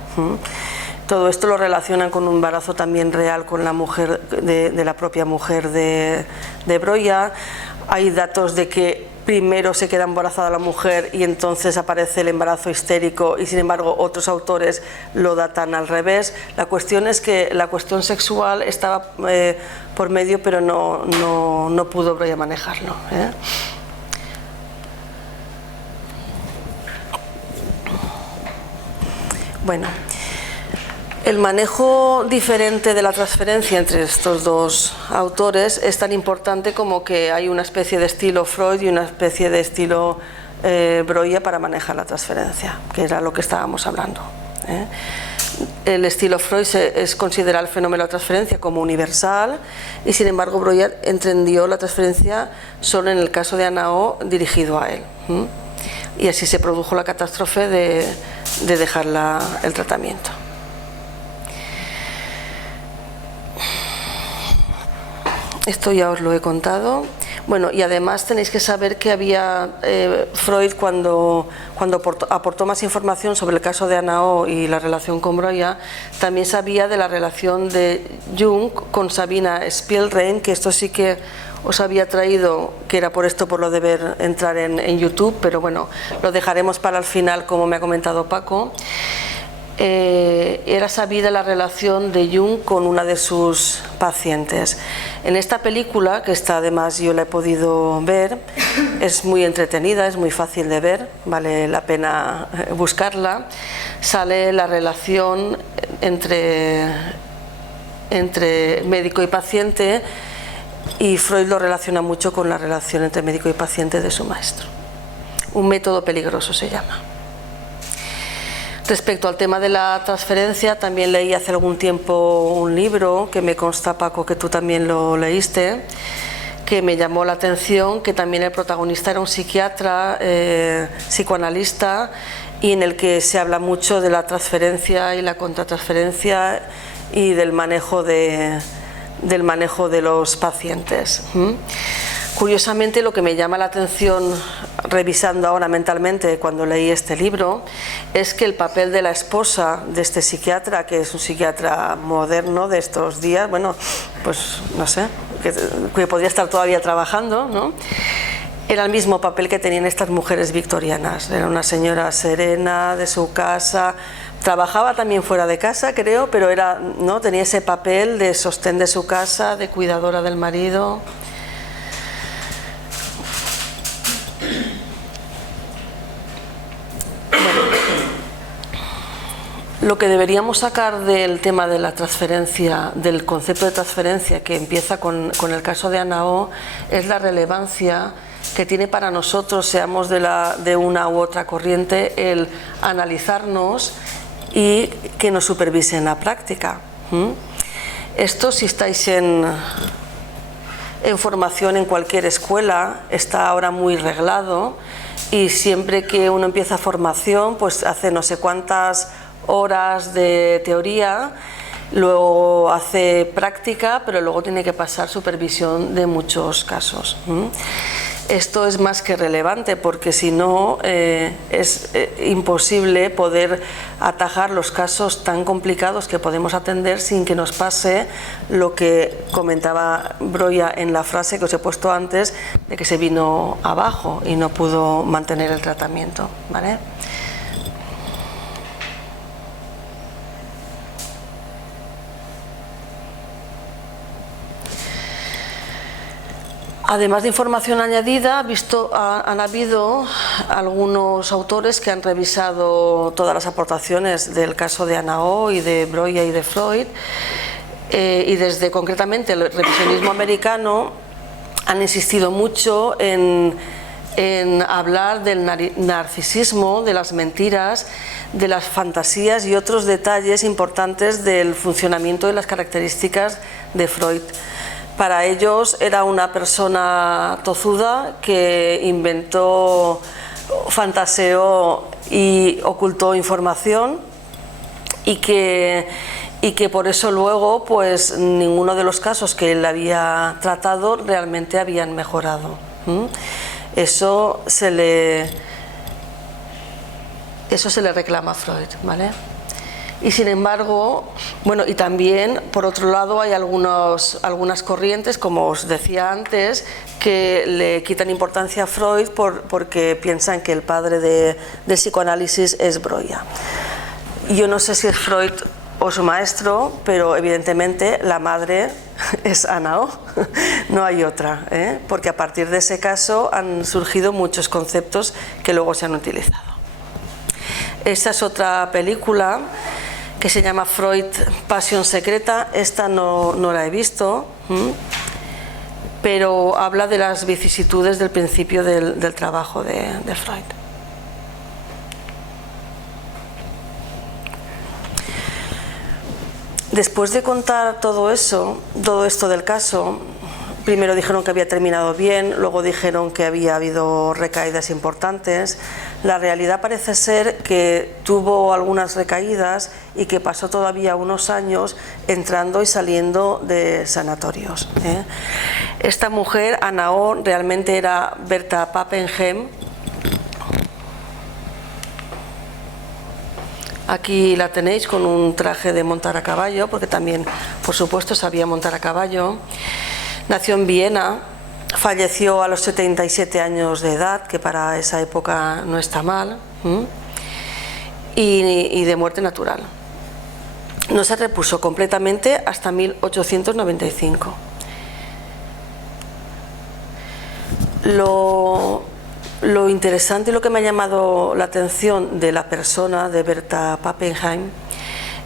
Todo esto lo relacionan con un embarazo también real con la mujer de la propia mujer de Breuer. Hay datos de que primero se queda embarazada la mujer y entonces aparece el embarazo histérico, y sin embargo otros autores lo datan al revés. La cuestión es que la cuestión sexual estaba por medio, pero no pudo Breuer manejarlo, ¿eh? Bueno, el manejo diferente de la transferencia entre estos dos autores es tan importante como que hay una especie de estilo Freud y una especie de estilo Breuer para manejar la transferencia, que era lo que estábamos hablando, ¿eh? El estilo Freud es considerar el fenómeno de la transferencia como universal, y sin embargo Breuer entendió la transferencia solo en el caso de Hanao dirigido a él, ¿eh? Y así se produjo la catástrofe de dejar el tratamiento. Esto ya os lo he contado. Bueno, y además tenéis que saber que había Freud cuando aportó más información sobre el caso de Hanao y la relación con Breuer, también sabía de la relación de Jung con Sabina Spielrein, que esto sí que os había traído, que era por lo de entrar en YouTube, pero bueno, lo dejaremos para el final, como me ha comentado Paco. Era sabida la relación de Jung con una de sus pacientes. En esta película, que está además yo la he podido ver, es muy entretenida, es muy fácil de ver, vale la pena buscarla. Sale la relación entre médico y paciente, y Freud lo relaciona mucho con la relación entre médico y paciente de su maestro. Un método peligroso se llama. Respecto al tema de la transferencia, también leí hace algún tiempo un libro que me consta, Paco, que tú también lo leíste, que me llamó la atención, que también el protagonista era un psiquiatra, psicoanalista, y en el que se habla mucho de la transferencia y la contratransferencia y del manejo de los pacientes. Curiosamente, lo que me llama la atención, revisando ahora mentalmente cuando leí este libro, es que el papel de la esposa de este psiquiatra, que es un psiquiatra moderno de estos días, bueno, pues no sé, que podría estar todavía trabajando, ¿no? era el mismo papel que tenían estas mujeres victorianas. Era una señora serena de su casa, trabajaba también fuera de casa, creo, pero era, ¿no?, tenía ese papel de sostén de su casa, de cuidadora del marido. Lo que deberíamos sacar del tema de la transferencia, del concepto de transferencia que empieza con el caso de Ana O, es la relevancia que tiene para nosotros, seamos de una u otra corriente, el analizarnos y que nos supervise en la práctica. Esto, si estáis en formación en cualquier escuela, está ahora muy reglado, y siempre que uno empieza formación, pues hace no sé cuántas horas de teoría, luego hace práctica, pero luego tiene que pasar supervisión de muchos casos. Esto es más que relevante, porque si no es imposible poder atajar los casos tan complicados que podemos atender sin que nos pase lo que comentaba Broya en la frase que os he puesto antes, de que se vino abajo y no pudo mantener el tratamiento, ¿vale? Además de información añadida, han habido algunos autores que han revisado todas las aportaciones del caso de Ana O y de Broya y de Freud, y desde concretamente el revisionismo americano han insistido mucho en hablar del narcisismo, de las mentiras, de las fantasías y otros detalles importantes del funcionamiento y las características de Freud. Para ellos era una persona tozuda que inventó, fantaseó y ocultó información, y que por eso luego pues ninguno de los casos que él había tratado realmente habían mejorado. Eso se le reclama a Freud, ¿vale? Y sin embargo, bueno, y también por otro lado hay algunas corrientes, como os decía antes, que le quitan importancia a Freud porque piensan que el padre del psicoanálisis es Broya. Yo no sé si es Freud o su maestro, pero evidentemente la madre es Ana O, no hay otra, porque a partir de ese caso han surgido muchos conceptos que luego se han utilizado. Esta es otra película que se llama Freud, Pasión secreta. Esta no la he visto, pero habla de las vicisitudes del principio del trabajo de Freud. Después de contar todo esto del caso, primero dijeron que había terminado bien, luego dijeron que había habido recaídas importantes. La realidad parece ser que tuvo algunas recaídas y que pasó todavía unos años entrando y saliendo de sanatorios. Esta mujer, Ana O, realmente era Berta Pappenheim. Aquí la tenéis con un traje de montar a caballo, porque también, por supuesto, sabía montar a caballo. Nació en Viena, falleció a los 77 años de edad, que para esa época no está mal, y de muerte natural. No se repuso completamente hasta 1895. Lo interesante y lo que me ha llamado la atención de la persona de Berta Pappenheim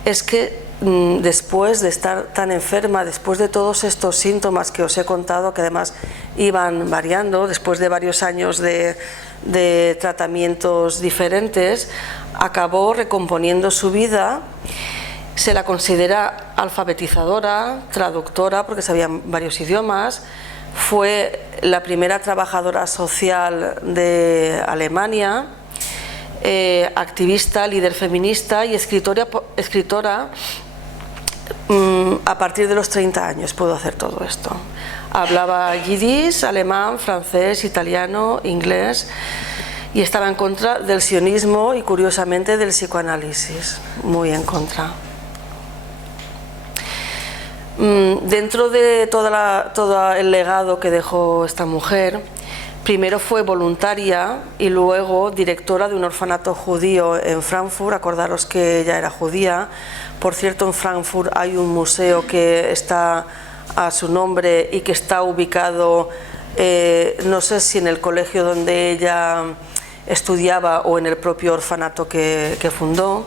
es que después de estar tan enferma, después de todos estos síntomas que os he contado, que además iban variando, después de varios años de tratamientos diferentes, acabó recomponiendo su vida. Se la considera alfabetizadora, traductora, porque sabía varios idiomas. Fue la primera trabajadora social de Alemania, activista, líder feminista y escritora. A partir de los 30 años pudo hacer todo esto. Hablaba yiddish, alemán, francés, italiano, inglés, y estaba en contra del sionismo y, curiosamente, del psicoanálisis, muy en contra. Dentro de todo el legado que dejó esta mujer, Primero fue voluntaria y luego directora de un orfanato judío en Frankfurt. Acordaros que ella era judía. Por cierto, en Frankfurt hay un museo que está a su nombre y que está ubicado, no sé si en el colegio donde ella estudiaba o en el propio orfanato que fundó.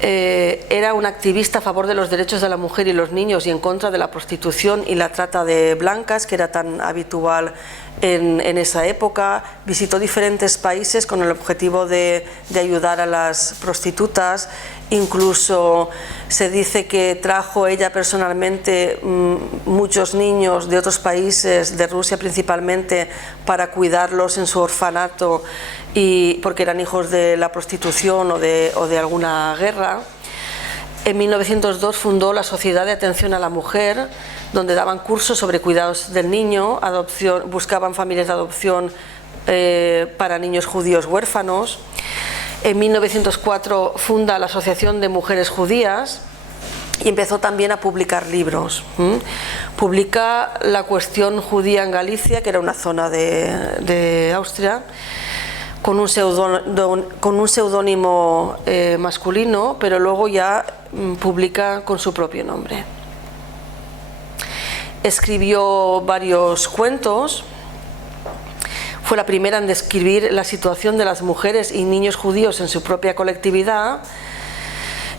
Era una activista a favor de los derechos de la mujer y los niños y en contra de la prostitución y la trata de blancas, que era tan habitual en esa época. Visitó diferentes países con el objetivo de ayudar a las prostitutas. Incluso se dice que trajo ella personalmente muchos niños de otros países, de Rusia principalmente, para cuidarlos en su orfanato, y porque eran hijos de la prostitución o de alguna guerra. En 1902 fundó la Sociedad de Atención a la Mujer, donde daban cursos sobre cuidados del niño, adopción, buscaban familias de adopción para niños judíos huérfanos. En 1904 funda la Asociación de Mujeres Judías y empezó también a publicar libros. Publica La cuestión judía en Galicia, que era una zona de Austria, con un seudónimo masculino, pero luego ya publica con su propio nombre. Escribió varios cuentos. Fue la primera en describir la situación de las mujeres y niños judíos en su propia colectividad,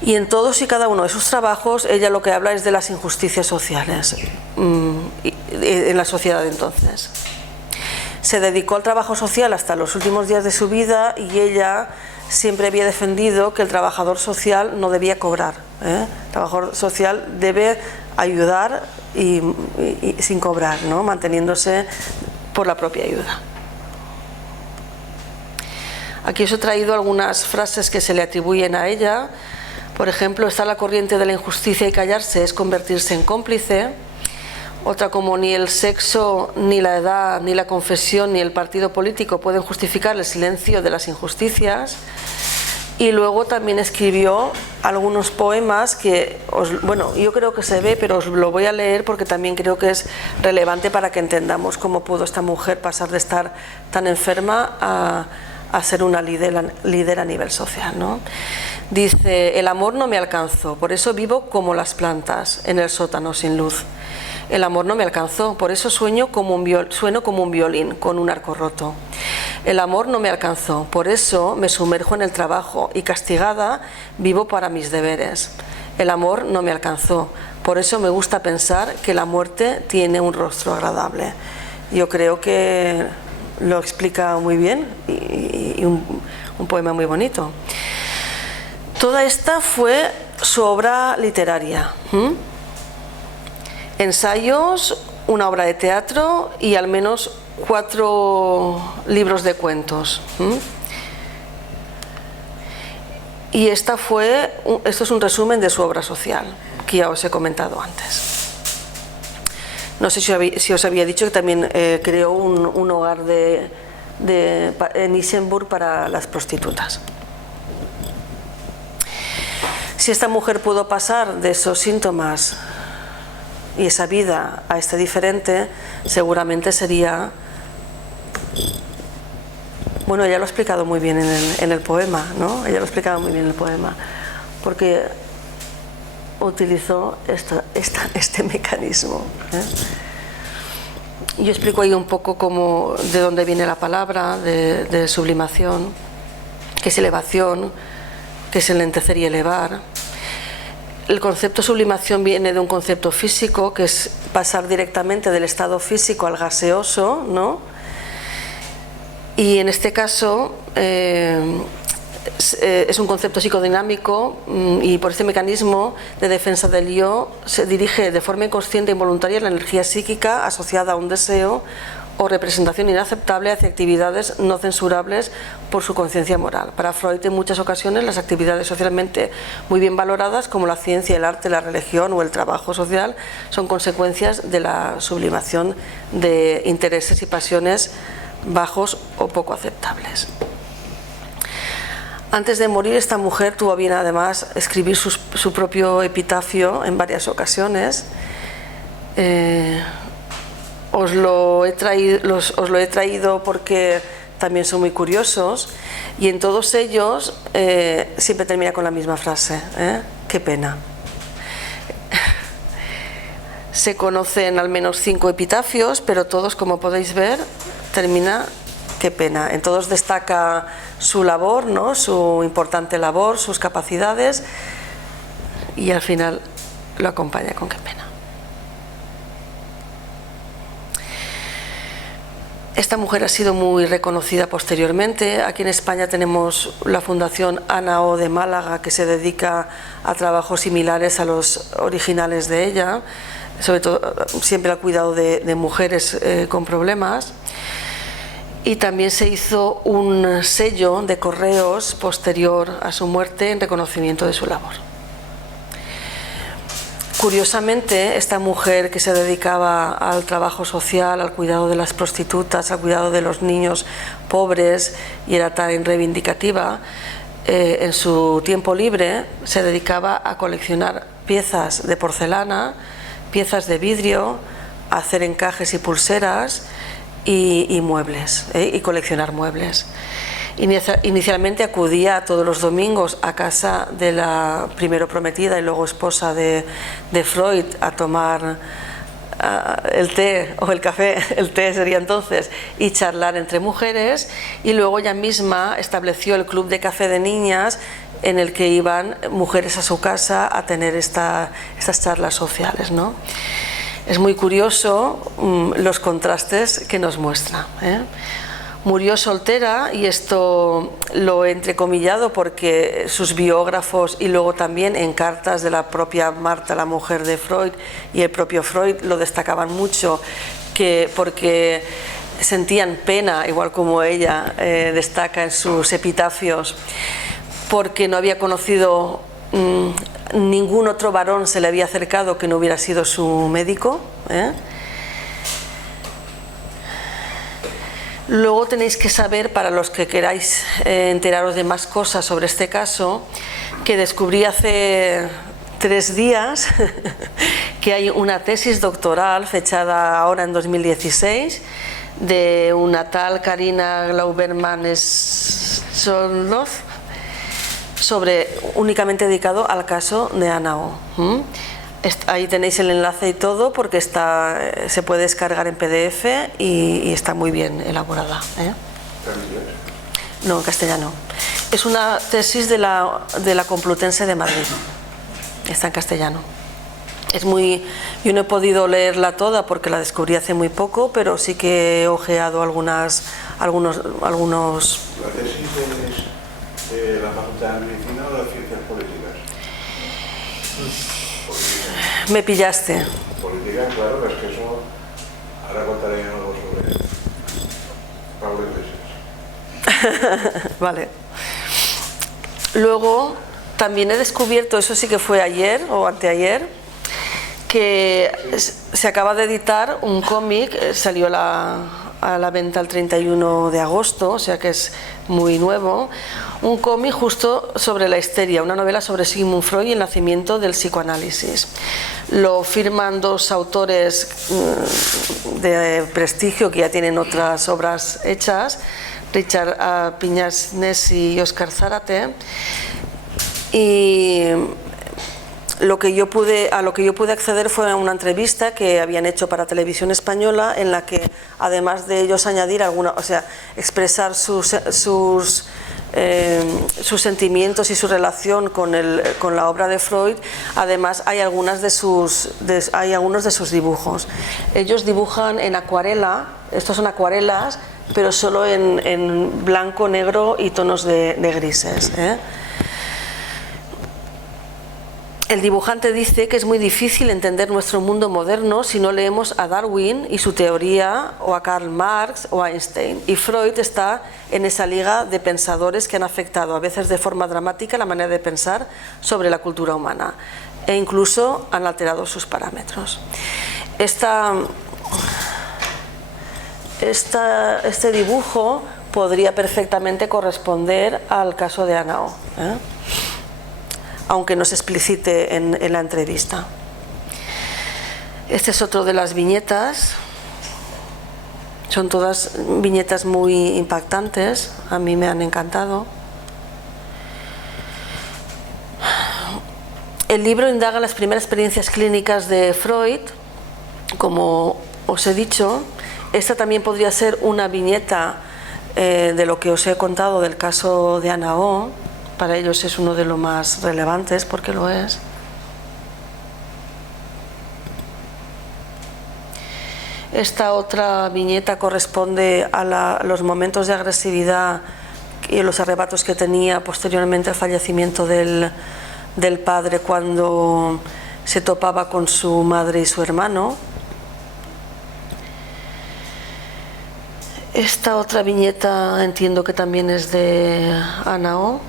y en todos y cada uno de sus trabajos ella lo que habla es de las injusticias sociales en la sociedad de entonces. Se dedicó al trabajo social hasta los últimos días de su vida y ella siempre había defendido que el trabajador social no debía cobrar. El trabajador social debe ayudar y sin cobrar, ¿no? Manteniéndose por la propia ayuda. Aquí os he traído algunas frases que se le atribuyen a ella. Por ejemplo, está la corriente de la injusticia y callarse es convertirse en cómplice. Otra como ni el sexo, ni la edad, ni la confesión, ni el partido político pueden justificar el silencio de las injusticias. Y luego también escribió algunos poemas que, yo creo que se ve, pero os lo voy a leer porque también creo que es relevante para que entendamos cómo pudo esta mujer pasar de estar tan enferma a ser una líder a nivel social, ¿no? Dice: el amor no me alcanzó, por eso vivo como las plantas en el sótano sin luz. El amor no me alcanzó, por eso sueno como un violín con un arco roto. El amor no me alcanzó, por eso me sumerjo en el trabajo y castigada vivo para mis deberes. El amor no me alcanzó, por eso me gusta pensar que la muerte tiene un rostro agradable. Yo creo que lo explica muy bien y un poema muy bonito. Toda esta fue su obra literaria. Ensayos, una obra de teatro y al menos 4 libros de cuentos. Y esto es un resumen de su obra social, que ya os he comentado antes. No sé si os había dicho que también creó un hogar en Isenburg para las prostitutas. Si esta mujer pudo pasar de esos síntomas y esa vida a esta diferente, seguramente sería... Bueno, ella lo ha explicado muy bien en el poema, ¿no? Ella lo ha explicado muy bien en el poema, porque utilizó este mecanismo. Yo explico ahí un poco de dónde viene la palabra de sublimación, qué es elevación, qué es enlentecer y elevar. El concepto sublimación viene de un concepto físico, que es pasar directamente del estado físico al gaseoso, ¿no? Y en este caso es un concepto psicodinámico, y por este mecanismo de defensa del yo se dirige de forma inconsciente e involuntaria la energía psíquica asociada a un deseo o representación inaceptable hacia actividades no censurables por su conciencia moral. Para Freud, en muchas ocasiones, las actividades socialmente muy bien valoradas, como la ciencia, el arte, la religión o el trabajo social, son consecuencias de la sublimación de intereses y pasiones bajos o poco aceptables. Antes de morir, esta mujer tuvo bien además escribir su propio epitafio en varias ocasiones. os lo he traído porque también son muy curiosos, y en todos ellos siempre termina con la misma frase, qué pena. Se conocen al menos 5 epitafios, pero todos, como podéis ver, termina qué pena. En todos destaca su labor, ¿no? Su importante labor, sus capacidades, y al final lo acompaña con qué pena. Esta mujer ha sido muy reconocida posteriormente. Aquí en España tenemos la Fundación Ana O de Málaga, que se dedica a trabajos similares a los originales de ella, sobre todo siempre al cuidado de mujeres con problemas. Y también se hizo un sello de correos posterior a su muerte en reconocimiento de su labor. Curiosamente, esta mujer que se dedicaba al trabajo social, al cuidado de las prostitutas, al cuidado de los niños pobres, y era tan reivindicativa, en su tiempo libre se dedicaba a coleccionar piezas de porcelana, piezas de vidrio, a hacer encajes y pulseras y muebles, y coleccionar muebles. Inicialmente acudía todos los domingos a casa de la primero prometida y luego esposa de Freud a tomar el té o el café, el té sería entonces, y charlar entre mujeres, y luego ella misma estableció el club de café de niñas en el que iban mujeres a su casa a tener estas charlas sociales, ¿no? Es muy curioso los contrastes que nos muestra, Murió soltera, y esto lo he entrecomillado porque sus biógrafos, y luego también en cartas de la propia Marta, la mujer de Freud, y el propio Freud lo destacaban mucho, porque sentían pena, igual como ella destaca en sus epitafios, porque no había conocido ningún otro varón, se le había acercado que no hubiera sido su médico. Luego tenéis que saber, para los que queráis enteraros de más cosas sobre este caso, que descubrí hace 3 días que hay una tesis doctoral fechada ahora en 2016 de una tal Karina Glauberman-Solnoz, únicamente dedicado al caso de Ana O. Ahí tenéis el enlace y todo, porque se puede descargar en PDF y está muy bien elaborada. No, en castellano. Es una tesis de la Complutense de Madrid. Está en castellano. Yo no he podido leerla toda porque la descubrí hace muy poco, pero sí que he ojeado algunos. ¿La tesis es de la Facultad de Medicina o de Ciencias Políticas? Me pillaste. Política, claro, es que eso. Ahora contaré algo sobre Pablo Iglesias. Vale. Luego también he descubierto, eso sí que fue ayer o anteayer, que se acaba de editar un cómic, salió a la venta el 31 de agosto, o sea que es muy nuevo, un cómic justo sobre la histeria, una novela sobre Sigmund Freud y el nacimiento del psicoanálisis. Lo firman 2 autores de prestigio que ya tienen otras obras hechas, Richard Piñasnes y Óscar Zárate, y a lo que yo pude acceder fue a una entrevista que habían hecho para Televisión Española, en la que, además de ellos añadir expresar sus sentimientos y su relación con la obra de Freud, además hay algunos de sus dibujos. Ellos dibujan en acuarela, estos son acuarelas, pero solo en blanco, negro y tonos de grises. El dibujante dice que es muy difícil entender nuestro mundo moderno si no leemos a Darwin y su teoría, o a Karl Marx o a Einstein. Y Freud está en esa liga de pensadores que han afectado, a veces de forma dramática, la manera de pensar sobre la cultura humana, e incluso han alterado sus parámetros. Este dibujo podría perfectamente corresponder al caso de Ana O, aunque no se explicite en la entrevista. Este es otro de las viñetas Son todas viñetas muy impactantes, a mí me han encantado. El libro indaga las primeras experiencias clínicas de Freud, como os he dicho. Esta también podría ser una viñeta de lo que os he contado del caso de Ana O. Para ellos es uno de los más relevantes, porque lo es. Esta otra viñeta corresponde a los momentos de agresividad y los arrebatos que tenía posteriormente al fallecimiento del padre, cuando se topaba con su madre y su hermano. Esta otra viñeta entiendo que también es de Ana O.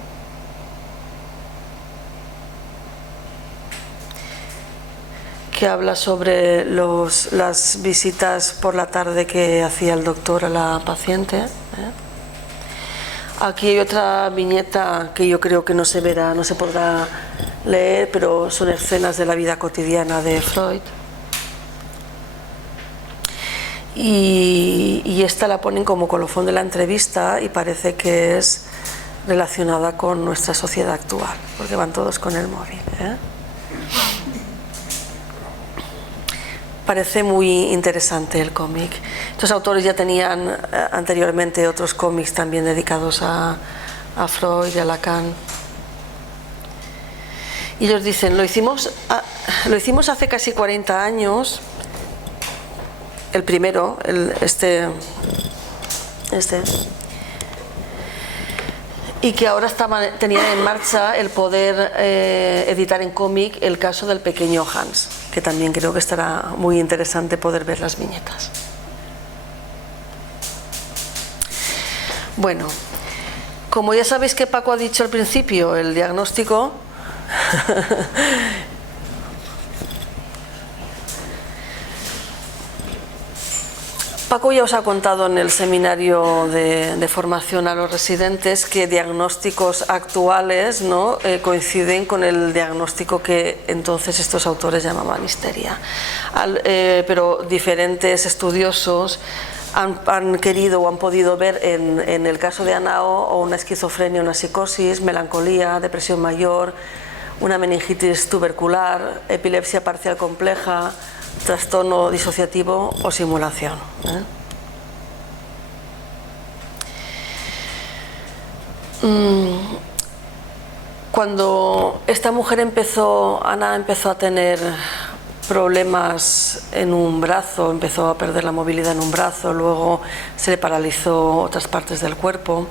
Que habla sobre las visitas por la tarde que hacía el doctor a la paciente. Aquí hay otra viñeta que yo creo que no se verá, no se podrá leer, pero son escenas de la vida cotidiana de Freud. Y esta la ponen como colofón de la entrevista y parece que es relacionada con nuestra sociedad actual, porque van todos con el móvil. Parece muy interesante el cómic. Estos autores ya tenían anteriormente otros cómics también dedicados a Freud y a Lacan. Y ellos dicen, lo hicimos hace casi 40 años, el primero, este, y que ahora tenían en marcha el poder editar en cómic el caso del pequeño Hans, que también creo que estará muy interesante poder ver las viñetas. Bueno, como ya sabéis que Paco ha dicho al principio, el diagnóstico Paco ya os ha contado en el seminario de formación a los residentes que diagnósticos actuales, ¿no? Coinciden con el diagnóstico que entonces estos autores llamaban histeria. Pero diferentes estudiosos han querido o han podido ver en el caso de Ana O una esquizofrenia, una psicosis, melancolía, depresión mayor, una meningitis tubercular, epilepsia parcial compleja, trastorno disociativo o simulación. Cuando esta mujer Ana empezó a tener problemas en un brazo, empezó a perder la movilidad en un brazo, luego se le paralizó otras partes del cuerpo.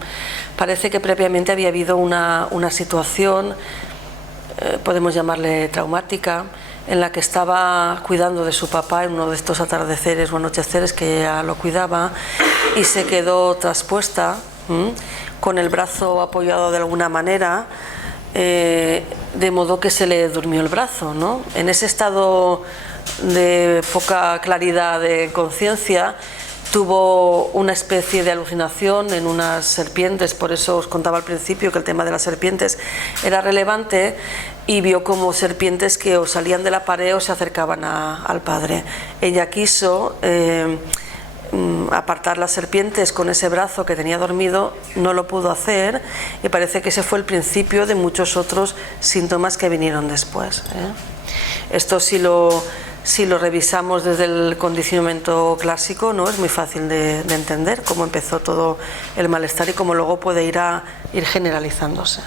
Parece que previamente había habido una situación, podemos llamarle traumática, en la que estaba cuidando de su papá en uno de estos atardeceres o anocheceres que ella lo cuidaba, y se quedó traspuesta con el brazo apoyado de alguna manera, de modo que se le durmió el brazo, ¿no? En ese estado de poca claridad de conciencia tuvo una especie de alucinación en unas serpientes, por eso os contaba al principio que el tema de las serpientes era relevante, y vio como serpientes que o salían de la pared o se acercaban al padre. Ella quiso apartar las serpientes con ese brazo que tenía dormido, no lo pudo hacer, y parece que ese fue el principio de muchos otros síntomas que vinieron después. Esto si lo revisamos desde el condicionamiento clásico, ¿no? Es muy fácil de entender cómo empezó todo el malestar y cómo luego puede ir generalizándose.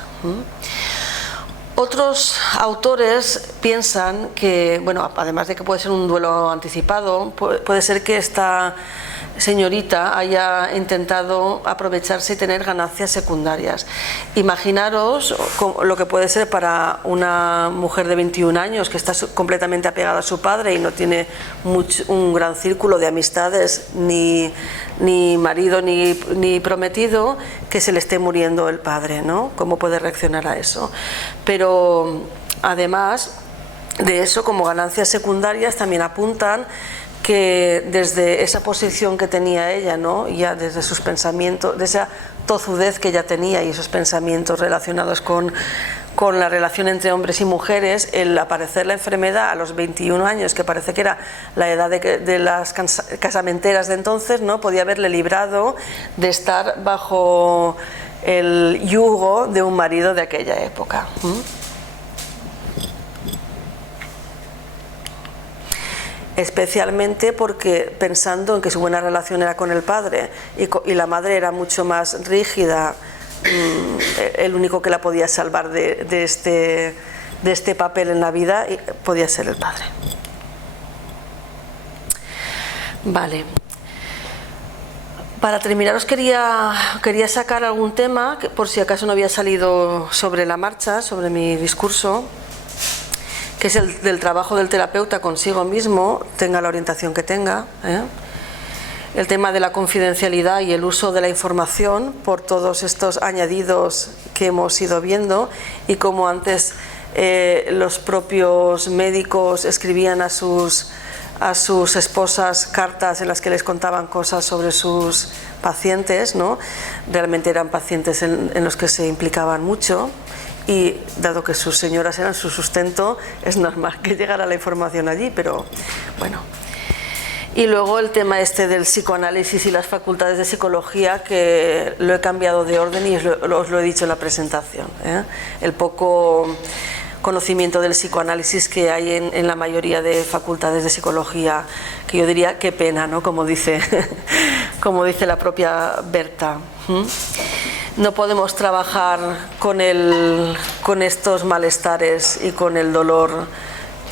Otros autores piensan que, bueno, además de que puede ser un duelo anticipado, puede ser que esta señorita haya intentado aprovecharse y tener ganancias secundarias. Imaginaros lo que puede ser para una mujer de 21 años que está completamente apegada a su padre y no tiene un gran círculo de amistades, ni marido ni prometido, que se le esté muriendo el padre, ¿no? ¿Cómo puede reaccionar a eso? Pero además de eso, como ganancias secundarias, también apuntan que desde esa posición que tenía ella, ¿no? Ya desde sus pensamientos, de esa tozudez que ella tenía y esos pensamientos relacionados con con la relación entre hombres y mujeres, el aparecer la enfermedad a los 21 años, que parece que era la edad de las casamenteras de entonces, ¿no? Podía haberle librado de estar bajo el yugo de un marido de aquella época. Especialmente porque, pensando en que su buena relación era con el padre y la madre era mucho más rígida, el único que la podía salvar de este papel en la vida podía ser el padre. Vale. Para terminar os quería sacar algún tema, que por si acaso no había salido sobre la marcha, sobre mi discurso, que es el del trabajo del terapeuta consigo mismo, tenga la orientación que tenga, el tema de la confidencialidad y el uso de la información por todos estos añadidos que hemos ido viendo, y como antes los propios médicos escribían a sus esposas cartas en las que les contaban cosas sobre sus pacientes, ¿no? Realmente eran pacientes en los que se implicaban mucho, y dado que sus señoras eran su sustento, es normal que llegara la información allí, pero bueno. Y luego el tema este del psicoanálisis y las facultades de psicología, que lo he cambiado de orden y os lo he dicho en la presentación, el poco conocimiento del psicoanálisis que hay en la mayoría de facultades de psicología, que yo diría qué pena, ¿no? Como dice la propia Berta. No podemos trabajar con estos malestares y con el dolor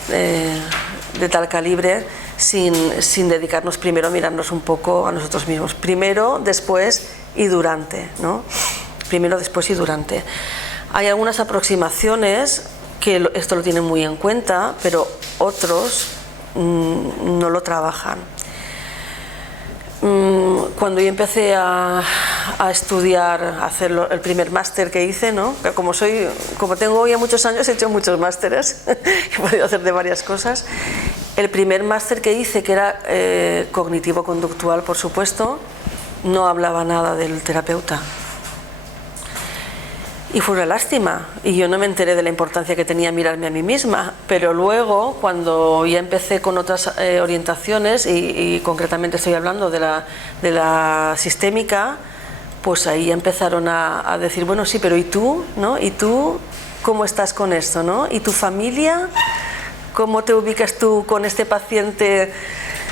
de tal calibre sin dedicarnos primero a mirarnos un poco a nosotros mismos. Primero, después y durante, ¿no? Primero, después y durante. Hay algunas aproximaciones que esto lo tienen muy en cuenta, pero otros no lo trabajan. Cuando yo empecé a estudiar, a hacer el primer máster que hice, ¿no? Como tengo ya muchos años, he hecho muchos másteres, he podido hacer de varias cosas. El primer máster que hice, que era cognitivo-conductual, por supuesto, no hablaba nada del terapeuta. Y fue una lástima, y yo no me enteré de la importancia que tenía mirarme a mí misma, pero luego, cuando ya empecé con otras orientaciones, y concretamente estoy hablando de la sistémica, pues ahí empezaron a decir, bueno, sí, pero ¿y tú? ¿No? ¿Y tú cómo estás con esto? ¿No? ¿Y tu familia? ¿Cómo te ubicas tú con este paciente?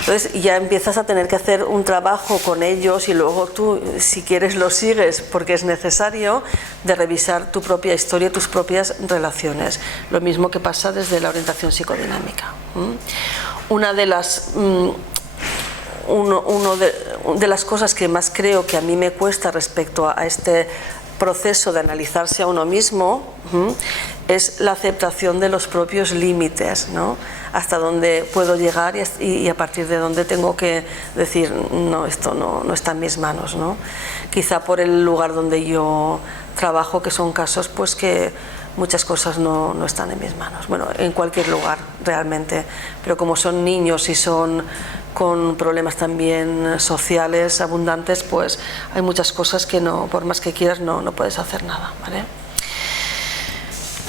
Entonces ya empiezas a tener que hacer un trabajo con ellos, y luego tú, si quieres, lo sigues porque es necesario, de revisar tu propia historia, tus propias relaciones. Lo mismo que pasa desde la orientación psicodinámica. Una de las de las cosas que más creo que a mí me cuesta respecto a este proceso de analizarse a uno mismo es la aceptación de los propios límites, ¿no? Hasta dónde puedo llegar y a partir de dónde tengo que decir, no, esto no está en mis manos, ¿no? Quizá por el lugar donde yo trabajo, que son casos pues que muchas cosas no están en mis manos. Bueno, en cualquier lugar realmente, pero como son niños y son con problemas también sociales abundantes, pues hay muchas cosas que no, por más que quieras, no puedes hacer nada, ¿vale?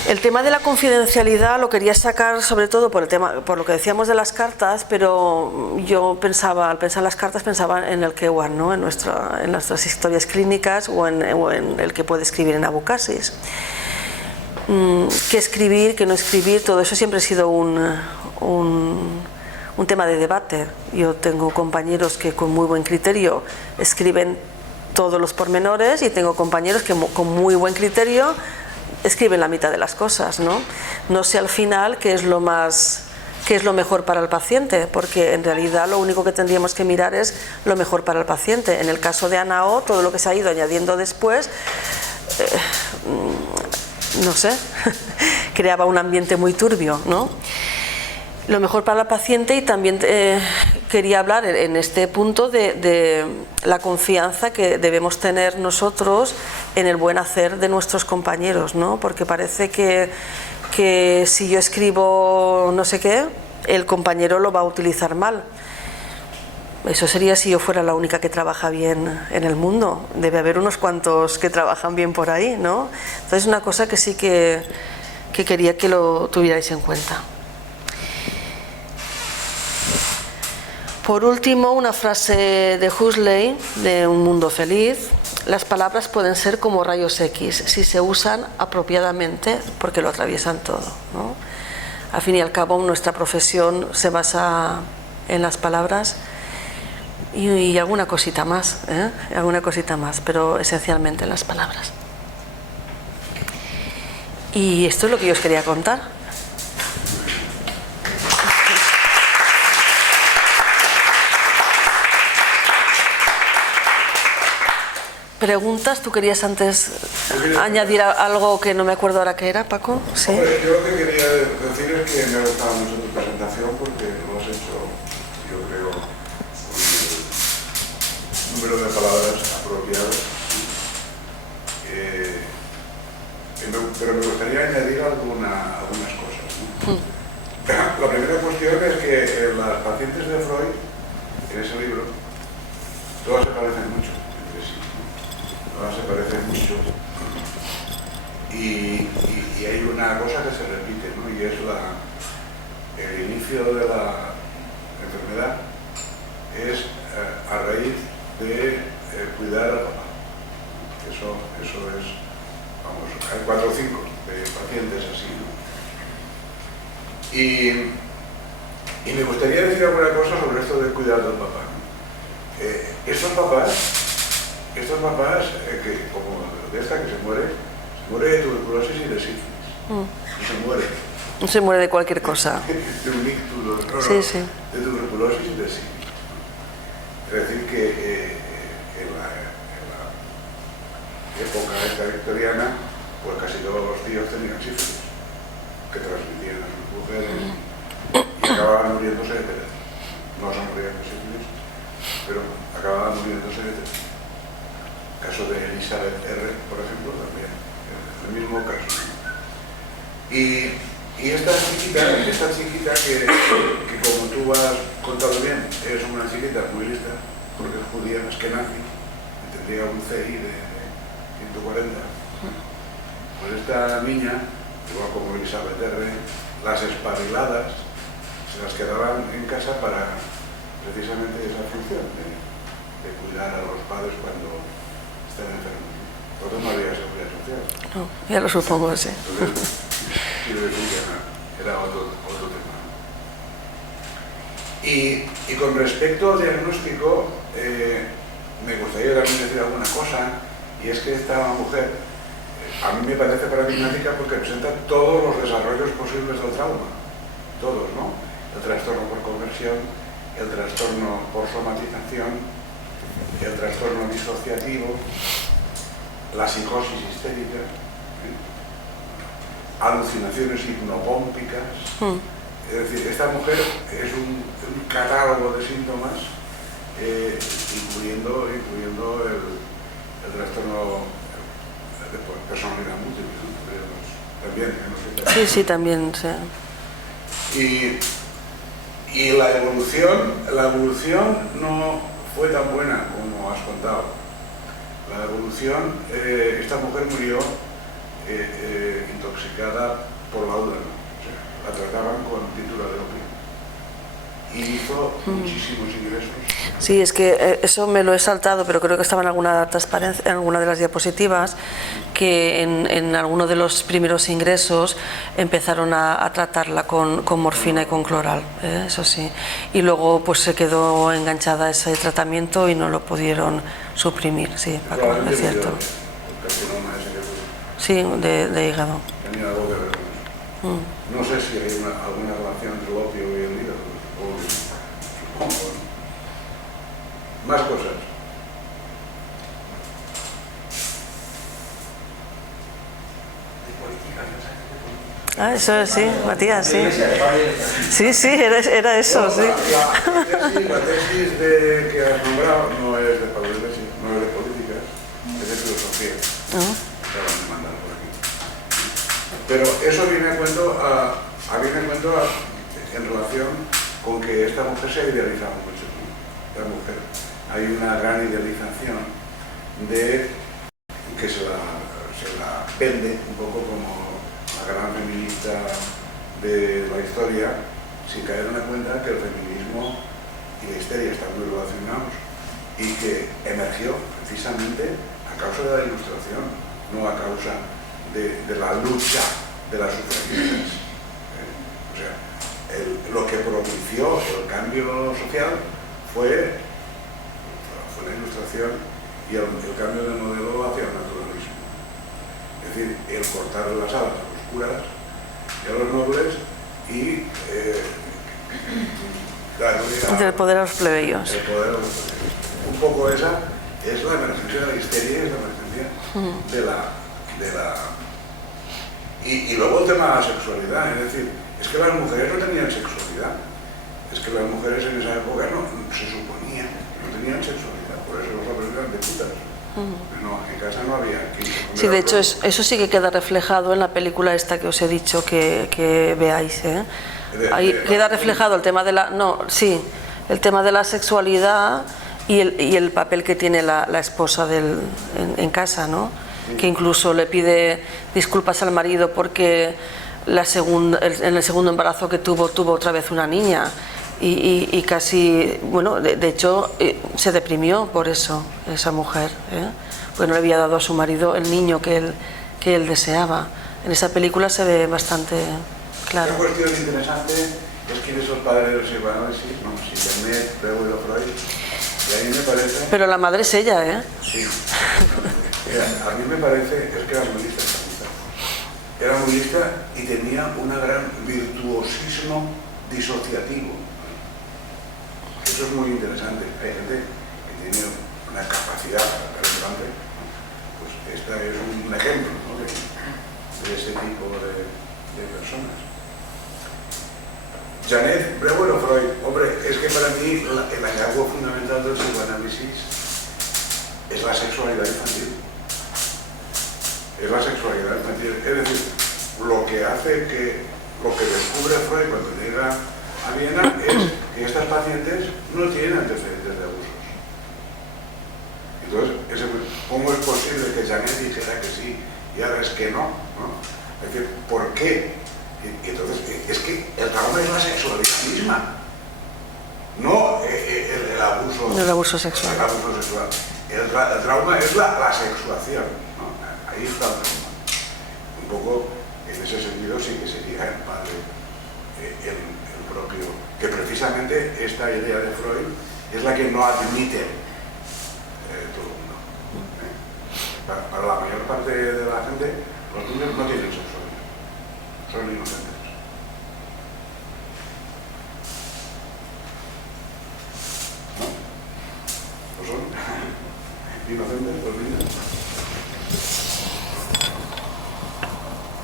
El tema de la confidencialidad lo quería sacar sobre todo por lo que decíamos de las cartas, pero yo al pensar las cartas pensaba en el Kewan, ¿no? en nuestras historias clínicas o en el que puede escribir en Abucasis. Qué escribir, qué no escribir, todo eso siempre ha sido un tema de debate. Yo tengo compañeros que con muy buen criterio escriben todos los pormenores, y tengo compañeros que con muy buen criterio escriben la mitad de las cosas, ¿no? No sé al final qué es lo mejor para el paciente, porque en realidad lo único que tendríamos que mirar es lo mejor para el paciente. En el caso de Ana O, todo lo que se ha ido añadiendo después, no sé, creaba un ambiente muy turbio, ¿no? Lo mejor para el paciente, y también quería hablar en este punto de la confianza que debemos tener nosotros en el buen hacer de nuestros compañeros, ¿no? Porque parece que si yo escribo no sé qué, el compañero lo va a utilizar mal. eso sería si yo fuera la única que trabaja bien en el mundo. Debe haber unos cuantos que trabajan bien por ahí, ¿no? Entonces, es una cosa que sí que quería que lo tuvierais en cuenta. Por último, una frase de Huxley, de Un mundo feliz. Las palabras pueden ser como rayos X si se usan apropiadamente, porque lo atraviesan todo, ¿no? Al fin y al cabo, nuestra profesión se basa en las palabras y alguna cosita más, alguna cosita más, pero esencialmente en las palabras. Y esto es lo que yo os quería contar. ¿Preguntas? ¿Tú querías antes añadir algo que no me acuerdo ahora qué era, Paco? ¿Sí? Hombre, yo lo que quería decir es que me ha gustado mucho tu presentación porque lo has hecho, yo creo, con el número de palabras apropiadas. Pero me gustaría añadir algunas cosas, ¿no? La primera cuestión es que las pacientes de Freud, en ese libro, todas se parecen mucho entre sí, ¿no? Todas se parecen mucho. Y hay una cosa que se repite, ¿no? Y es el inicio de la enfermedad es a raíz de cuidar al papá. Eso es, vamos, hay 4 o 5 de pacientes así, ¿no? Y me gustaría decir alguna cosa sobre esto de cuidar del papá, ¿no? Estos papás, que como de esta que se muere de tuberculosis y de sífilis. No se muere. No se muere de cualquier cosa. De un ictus, sí, sí. De tuberculosis y de sífilis. Es decir, que en la época esta victoriana, pues casi todos los tíos tenían sífilis, que transmitían a sus mujeres y acababan muriéndose de tener. No se morían de sífilis, pero acababan muriéndose de tener. El caso de Elizabeth R., por ejemplo, también. El mismo caso. Y esta chiquita que como tú has contado bien, es una chiquita muy lista, porque es judía, más que nazi, tendría un CI de 140. Pues esta niña, igual como Elizabeth R., las espabiladas se las quedaban en casa para precisamente esa función de cuidar a los padres cuando están enfermos. Por no había seguridad social. No, ya lo supongo, sí. Entonces, quiero decir que era otro tema. Y con respecto al diagnóstico, me gustaría también decir alguna cosa, y es que esta mujer, a mí me parece paradigmática porque presenta todos los desarrollos posibles del trauma. Todos, ¿no? El trastorno por conversión, el trastorno por somatización, el trastorno disociativo, la psicosis histérica, alucinaciones hipnopómpicas. Es decir, esta mujer es un catálogo de síntomas, incluyendo el trastorno de personalidad múltiple, ¿no? También. Sí, también. Sí. Y la evolución no fue tan buena como has contado. La evolución, esta mujer murió intoxicada por la úlcera, o sea, la trataban con tintura de opio y hizo muchísimos ingresos. Sí, es que eso me lo he saltado, pero creo que estaba en alguna transparencia, en alguna de las diapositivas, que en alguno de los primeros ingresos empezaron a tratarla con morfina y con cloral, eso sí, y luego pues se quedó enganchada a ese tratamiento y no lo pudieron suprimir, sí, Paco, es cierto. Sí, de hígado. Tenía algo que ver con eso. No sé si hay alguna relación entre el opio y el hígado, supongo. Más cosas. Ah, eso sí, Matías, sí. Sí, era eso, sí. La tesis que has nombrado no es de Pablo Iglesias, no es de políticas, es de filosofía. Pero eso viene a cuento en relación con que esta mujer se ha idealizado mucho. la mujer. Hay una gran idealización de que se la vende un poco como la gran feminista de la historia, sin caer en la cuenta que el feminismo y la histeria están muy relacionados y que emergió precisamente a causa de la Ilustración, no a causa de la lucha de las sufragistas. O sea, lo que propició el cambio social fue la Ilustración y el cambio de modelo hacia el naturalismo. Es decir, el cortar las alas a los curas y a los nobles y del poder a los plebeyos. El poder a los plebeyos. Un poco esa es la emergencia de la histeria y es la emergencia de la... Y luego el tema de la sexualidad, es decir, es que las mujeres no tenían sexualidad. Es que las mujeres en esa época no se suponía que no tenían sexualidad, por eso los hombres eran de putas. No, en casa no había... Sí, de hecho, eso sí que queda reflejado en la película esta que os he dicho que veáis, ¿eh? Ahí queda reflejado el tema de la... No, sí, el tema de la sexualidad y el papel que tiene la esposa en casa, ¿no? Que incluso le pide disculpas al marido porque en el segundo embarazo que tuvo otra vez una niña y casi, bueno, de hecho se deprimió por eso esa mujer, ¿eh? Porque no le había dado a su marido el niño que él deseaba. En esa película se ve bastante claro. Una cuestión interesante es quiénes son los padres del psicoanálisis, no, si Janet, Freud o Freud, y a mí me parece... Pero la madre es ella, ¿eh? Sí, a mí me parece, es que era muy lista. Era muy lista y tenía un gran virtuosismo disociativo. Eso es muy interesante. Hay gente que tiene una capacidad relevante. Pues esta es un ejemplo, ¿no? de este tipo de personas. Janet, Breuer o Freud. Hombre, es que para mí el hallazgo fundamental del psicoanálisis es la sexualidad infantil. Es la sexualidad infantil. Es decir, lo que descubre Freud cuando llega a Viena es que estas pacientes no tienen antecedentes de abusos. Entonces, ¿cómo es posible que Janet dijera que sí y ahora es que no? Es decir, ¿por qué? Y entonces, es que el trauma es la sexualidad misma, no el abuso. El abuso sexual. El abuso sexual. El trauma es la sexuación, ¿no? Ahí está el trauma. Un poco, en ese sentido, sí que sería el padre, el propio, que precisamente esta idea de Freud es la que no admite todo el mundo. Para la mayor parte de la gente, los niños no tienen sexualidad, son inocentes. ¿No? ¿Lo son? ¿Inocentes los niños?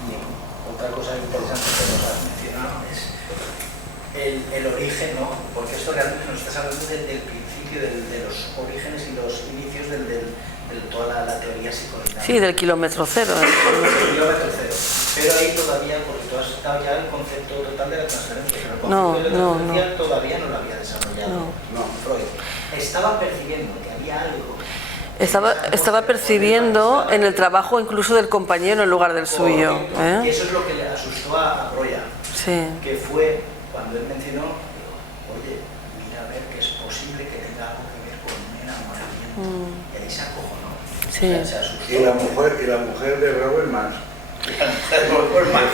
Bien. Otra cosa interesante que nos has mencionado es el origen, ¿no? Porque esto realmente nos estás hablando del principio, de los orígenes y los inicios de toda la teoría psicodinámica. Sí, del kilómetro cero. Del kilómetro cero. Pero ahí todavía, porque tú has dado ya el concepto total de la transferencia, pero el concepto de la transferencia todavía no lo había desarrollado Freud. Estaba percibiendo que había algo. Estaba percibiendo en el trabajo incluso del compañero en lugar del suyo. Y eso es lo que le asustó a Breuer, sí. Que fue cuando él mencionó, oye, mira a ver que es posible que tenga algo que ver con un enamoramiento. Y ahí se acojonó. Sí. Se asustó. Y la mujer de Breuer más. Que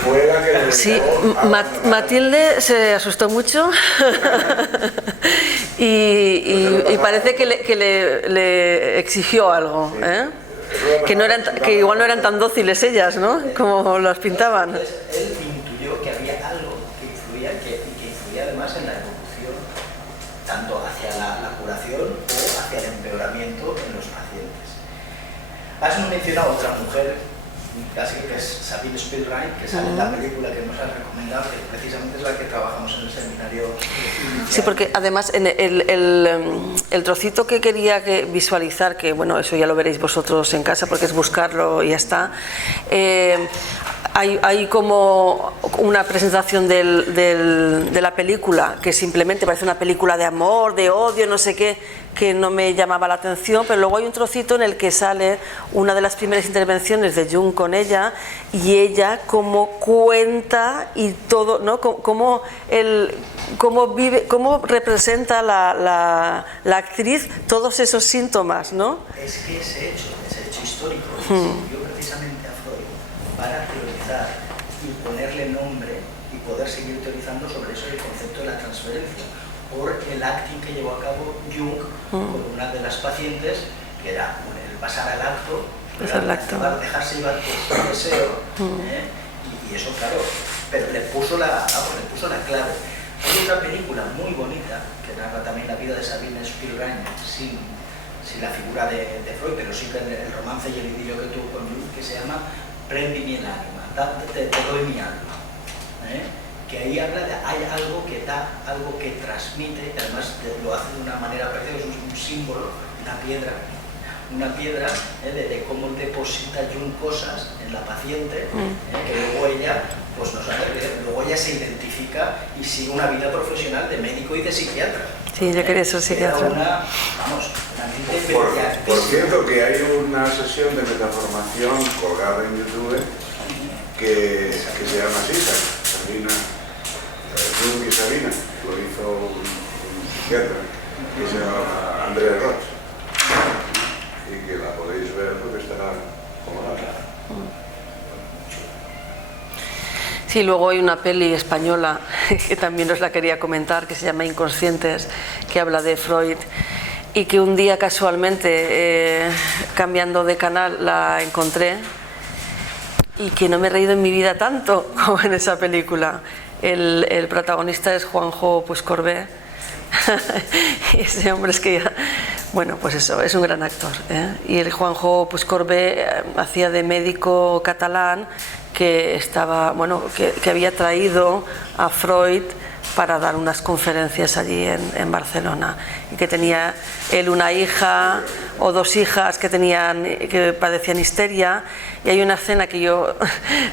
fue la que sí, Matilde se asustó mucho y parece que le exigió algo, ¿eh? Que igual no eran tan dóciles ellas, ¿no? Como las pintaban. Entonces, él intuyó que había algo que influía, que influía además en la evolución, tanto hacia la curación o hacia el empeoramiento en los pacientes. Has mencionado otra mujer, casi que es Sabine Spielrein, que sale en la película que nos has recomendado, que precisamente es la que trabajamos en el seminario inicial. Sí, porque además en el trocito que quería visualizar, que bueno, eso ya lo veréis vosotros en casa porque es buscarlo y ya está, hay como una presentación de la película que simplemente parece una película de amor, de odio, no sé qué, que no me llamaba la atención, pero luego hay un trocito en el que sale una de las primeras intervenciones de Jung con ella, y ella como cuenta y todo, ¿no? Cómo vive, cómo representa la actriz todos esos síntomas, ¿no? Es que ese hecho histórico sirvió precisamente a Freud para teorizar y ponerle nombre y poder seguir teorizando sobre eso, el concepto de la transferencia, por el acting que llevó a cabo Jung con una de las pacientes, que era el pasar al acto, dejarse llevar por su deseo, y eso, claro, pero le puso la clave. Hay otra película muy bonita que narra también la vida de Sabine Spielrein sin la figura de Freud, pero sí que el romance y el idilio que tuvo con Jung, que se llama Prendimi el ánima, te doy mi alma, que ahí habla de hay algo que da, algo que transmite, y además lo hace de una manera preciosa, es un símbolo, una piedra de cómo deposita Jung cosas en la paciente, que luego ella pues nos hace ver, luego ella se identifica y sigue una vida profesional de médico y de psiquiatra. Sí, yo quería ser psiquiatra. Una mente por cierto, que hay una sesión de metaformación colgada en YouTube que se llama así, Sabina, Jung y Sabina, lo hizo un psiquiatra que se llama Andrea Roch, y que la podéis ver porque estará colgada. Sí, luego hay una peli española que también os la quería comentar, que se llama Inconscientes, que habla de Freud, y que un día casualmente, cambiando de canal, la encontré, y que no me he reído en mi vida tanto como en esa película. El protagonista es Juanjo Puigcorbé, y ese hombre es que ya, bueno, pues eso, es un gran actor, y el Juanjo Puigcorbé hacía de médico catalán que estaba, bueno, que había traído a Freud para dar unas conferencias allí en Barcelona, y que tenía él una hija o dos hijas que padecían histeria, y hay una escena que yo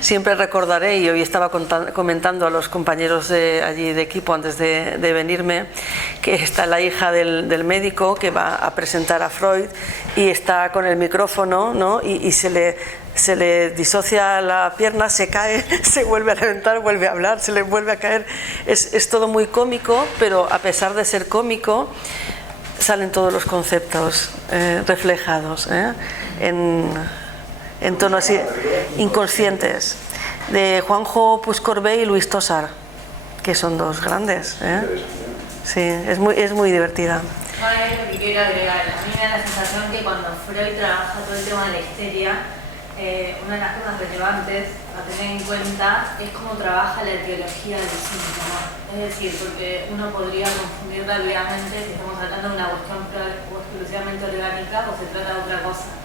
siempre recordaré, y hoy estaba comentando a los compañeros allí de equipo antes de venirme, que está la hija del médico que va a presentar a Freud y está con el micrófono, ¿no? y se le disocia la pierna, se cae, se vuelve a levantar, vuelve a hablar, se le vuelve a caer. Es todo muy cómico, pero a pesar de ser cómico, salen todos los conceptos reflejados en tono así, inconscientes, de Juanjo Puigcorbé y Luis Tosar, que son dos grandes. Sí, es muy divertida. Ahora es lo que quiero agregar. A mí me da la sensación que cuando Freud trabaja todo el tema de la histeria, una de las cosas relevantes a tener en cuenta es cómo trabaja la etiología del síntoma. Es decir, porque uno podría confundir rápidamente si estamos tratando de una cuestión exclusivamente orgánica o se trata de otra cosa.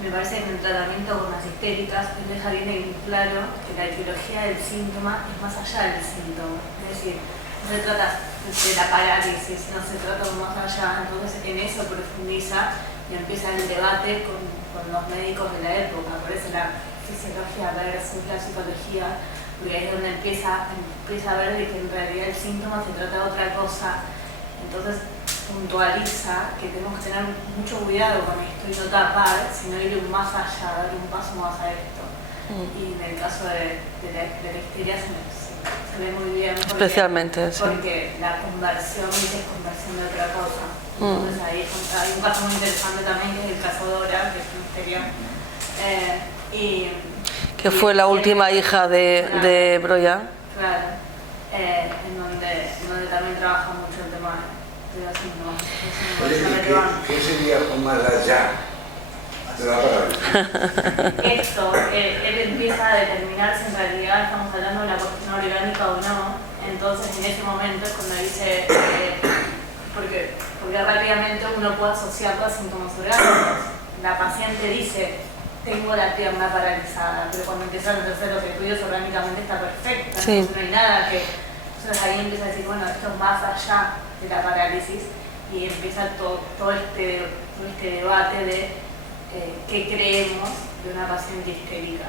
Me parece que en el tratamiento con las histéricas deja bien claro que la etiología del síntoma es más allá del síntoma. Es decir, no se trata de la parálisis, no se trata de más allá. Entonces en eso profundiza y empieza el debate con los médicos de la época. Por eso la fisiología versus la psicología, porque ahí es donde empieza a ver de que en realidad el síntoma se trata de otra cosa. Entonces puntualiza que tenemos que tener mucho cuidado con esto y no tapar, sino ir más allá, dar un paso más a esto. Y en el caso de la histeria se ve muy bien, especialmente porque la conversión es conversión de otra cosa. Entonces ahí hay un caso muy interesante también, que es el caso Dora, que es una histeria, que fue la última hija de Broya. Claro, en donde también trabaja mucho el tema de los síntomas. ¿Qué sería más allá de la parálisis? Esto, él empieza a determinar si en realidad estamos hablando de una cuestión orgánica o no. Entonces en ese momento es cuando dice, porque rápidamente uno puede asociarlo a síntomas orgánicos. La paciente dice, tengo la pierna paralizada, pero cuando empiezan a hacer los estudios orgánicamente está perfecta, sí. No hay nada que... Entonces ahí empieza a decir, bueno, esto es más allá de la parálisis, y empieza todo este debate de qué creemos de una paciente histérica,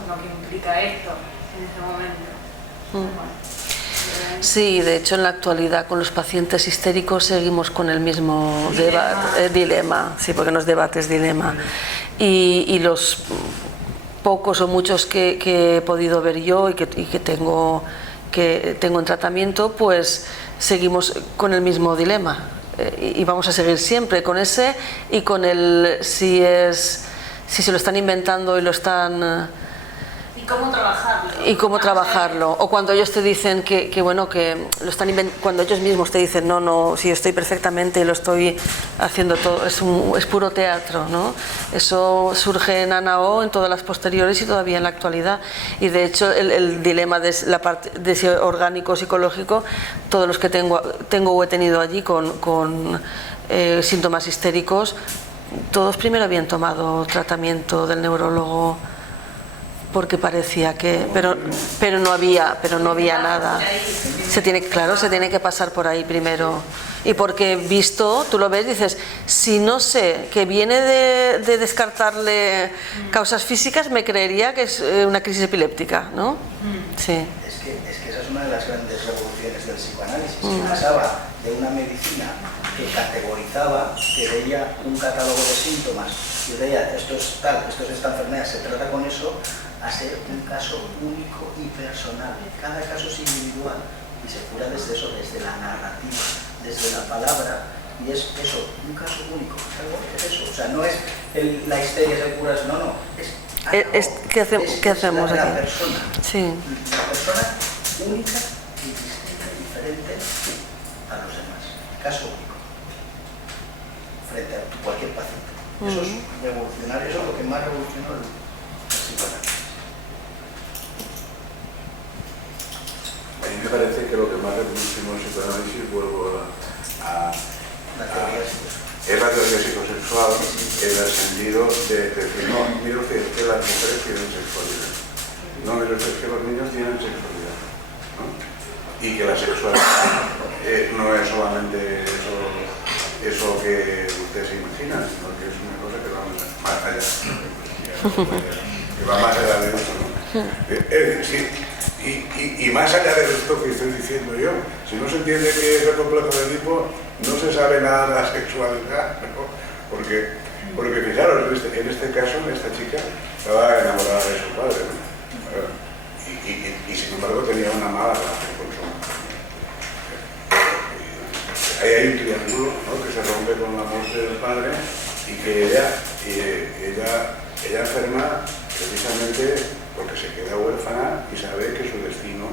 con lo que implica esto en ese momento. Bueno, Sí, de hecho en la actualidad con los pacientes histéricos seguimos con el mismo dilema, sí, porque no es debate, es dilema. Y los pocos o muchos que he podido ver yo y que tengo en tratamiento, pues seguimos con el mismo dilema. Y vamos a seguir siempre con ese y con el si se lo están inventando y lo están... ¿Y cómo trabajarlo? O cuando ellos te dicen que lo están cuando ellos mismos te dicen no, si yo estoy perfectamente y lo estoy haciendo todo, es puro teatro, ¿no? Eso surge en Anao, en todas las posteriores y todavía en la actualidad. Y de hecho el dilema de la parte de ese orgánico psicológico, todos los que tengo o he tenido allí con síntomas histéricos, todos primero habían tomado tratamiento del neurólogo, porque parecía que pero no había nada. Se tiene que pasar por ahí primero, y porque visto tú lo ves, dices, si no sé que viene de descartarle causas físicas, me creería que es una crisis epiléptica, ¿no? Sí. Es que esa es una de las grandes revoluciones del psicoanálisis. Pasaba de una medicina que categorizaba, que veía un catálogo de síntomas y veía esto es esta enfermedad, se trata con eso, a ser un caso único y personal. Cada caso es individual y se cura desde eso, desde la narrativa, desde la palabra, y es eso, un caso único. Es eso, o sea, no es la histeria se cura, no, ¿Qué hacemos la aquí? persona, Sí. la persona única y distinta, diferente a los demás, caso único, frente a cualquier paciente. Eso es revolucionario, eso es lo que más revolucionó el psicoanálisis. A mí me parece que lo que más revolucionó el psicoanálisis, vuelvo a es la teoría psicosexual, en el sentido de decir, no, mire usted que las mujeres tienen sexualidad, no, mire usted que los niños tienen sexualidad, ¿no? Y que la sexualidad no es solamente eso que usted se imagina, sino que es una cosa que va más allá, que va más allá de eso, ¿no? Sí. Y más allá de esto que estoy diciendo yo, si no se entiende que es el complejo de Edipo, no se sabe nada de la sexualidad, ¿no? Porque fijaros, en este caso, esta chica estaba enamorada de su padre, ¿no? Y sin embargo tenía una mala relación con su madre. Ahí hay un triángulo, ¿no?, que se rompe con la muerte del padre y que ella enferma precisamente porque se queda huérfana y sabe que su destino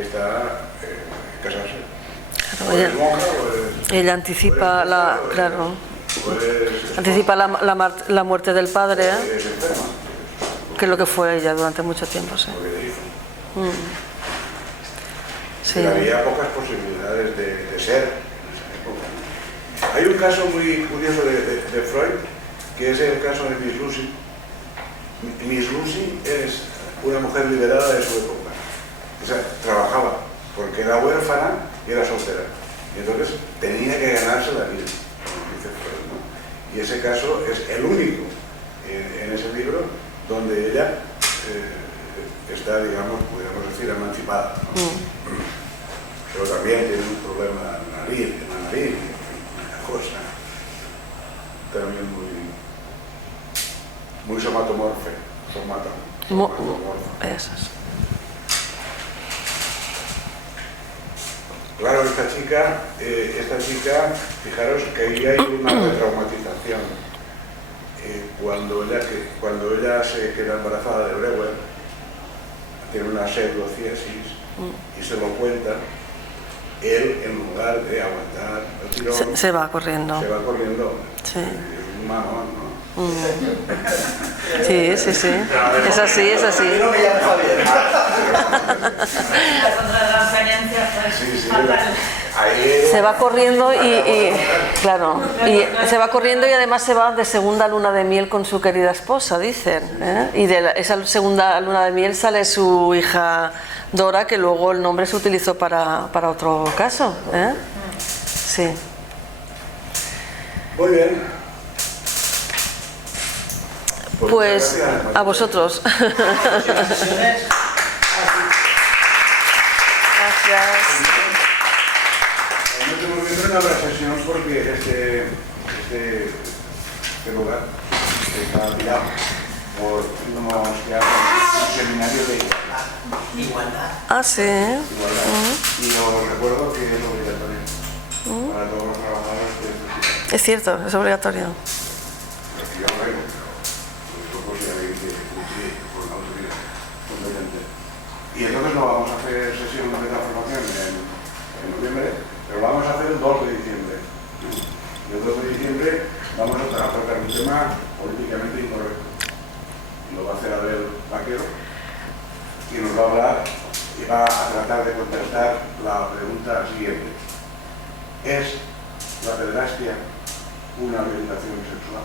está casarse. Ella anticipa anticipa la muerte del padre, que es lo que fue ella durante mucho tiempo, sí. Sí. Había pocas posibilidades de ser en esa época. Hay un caso muy curioso de Freud, que es el caso de Miss Lucy. Miss Lucy es una mujer liberada de su época. O sea, trabajaba porque era huérfana y era soltera. Y entonces tenía que ganarse la vida, como dice Freud, ¿no? Y ese caso es el único en ese libro donde ella está, digamos, podríamos decir, emancipada, ¿no? Pero también tiene un problema en la nariz, una cosa también muy somatomorfa. Claro, esta chica, fijaros que ahí hay una retraumatización. Cuando ella se queda embarazada de Breuer, tiene una pseudociesis y se lo cuenta, él, en lugar de aguantar el tirón, se va corriendo. Sí. Es un mamón, ¿no? Sí. Es así. No me llamo Javier. La contrarreferencia fatal. Se va corriendo y se va corriendo y además se va de segunda luna de miel con su querida esposa, dicen, ¿eh? Y de esa segunda luna de miel sale su hija Dora, que luego el nombre se utilizó para otro caso, ¿eh? Sí. Muy bien. Pues a vosotros. Próximas sesiones. Gracias. No tenemos que tener una sesión porque este lugar está tirado por unos que hacen un seminario de Igualdad. Ah, sí. igualdad. Y os recuerdo que es obligatorio para todos los trabajadores de este sitio. Es cierto, es obligatorio. Porque yo lo digo, pero vosotros ya veis que coincide con la autoridad competente. Y entonces no vamos a hacer sesión de transformación en noviembre, pero lo vamos a hacer el 2 de diciembre. El 2 de diciembre vamos a tratar un tema políticamente incorrecto. Y lo va a hacer Abel Vaquero y nos va a hablar y va a tratar de contestar la pregunta siguiente. ¿Es la pederastia una orientación sexual?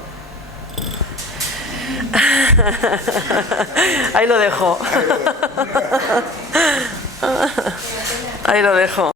Ahí lo dejo. Ahí lo dejo.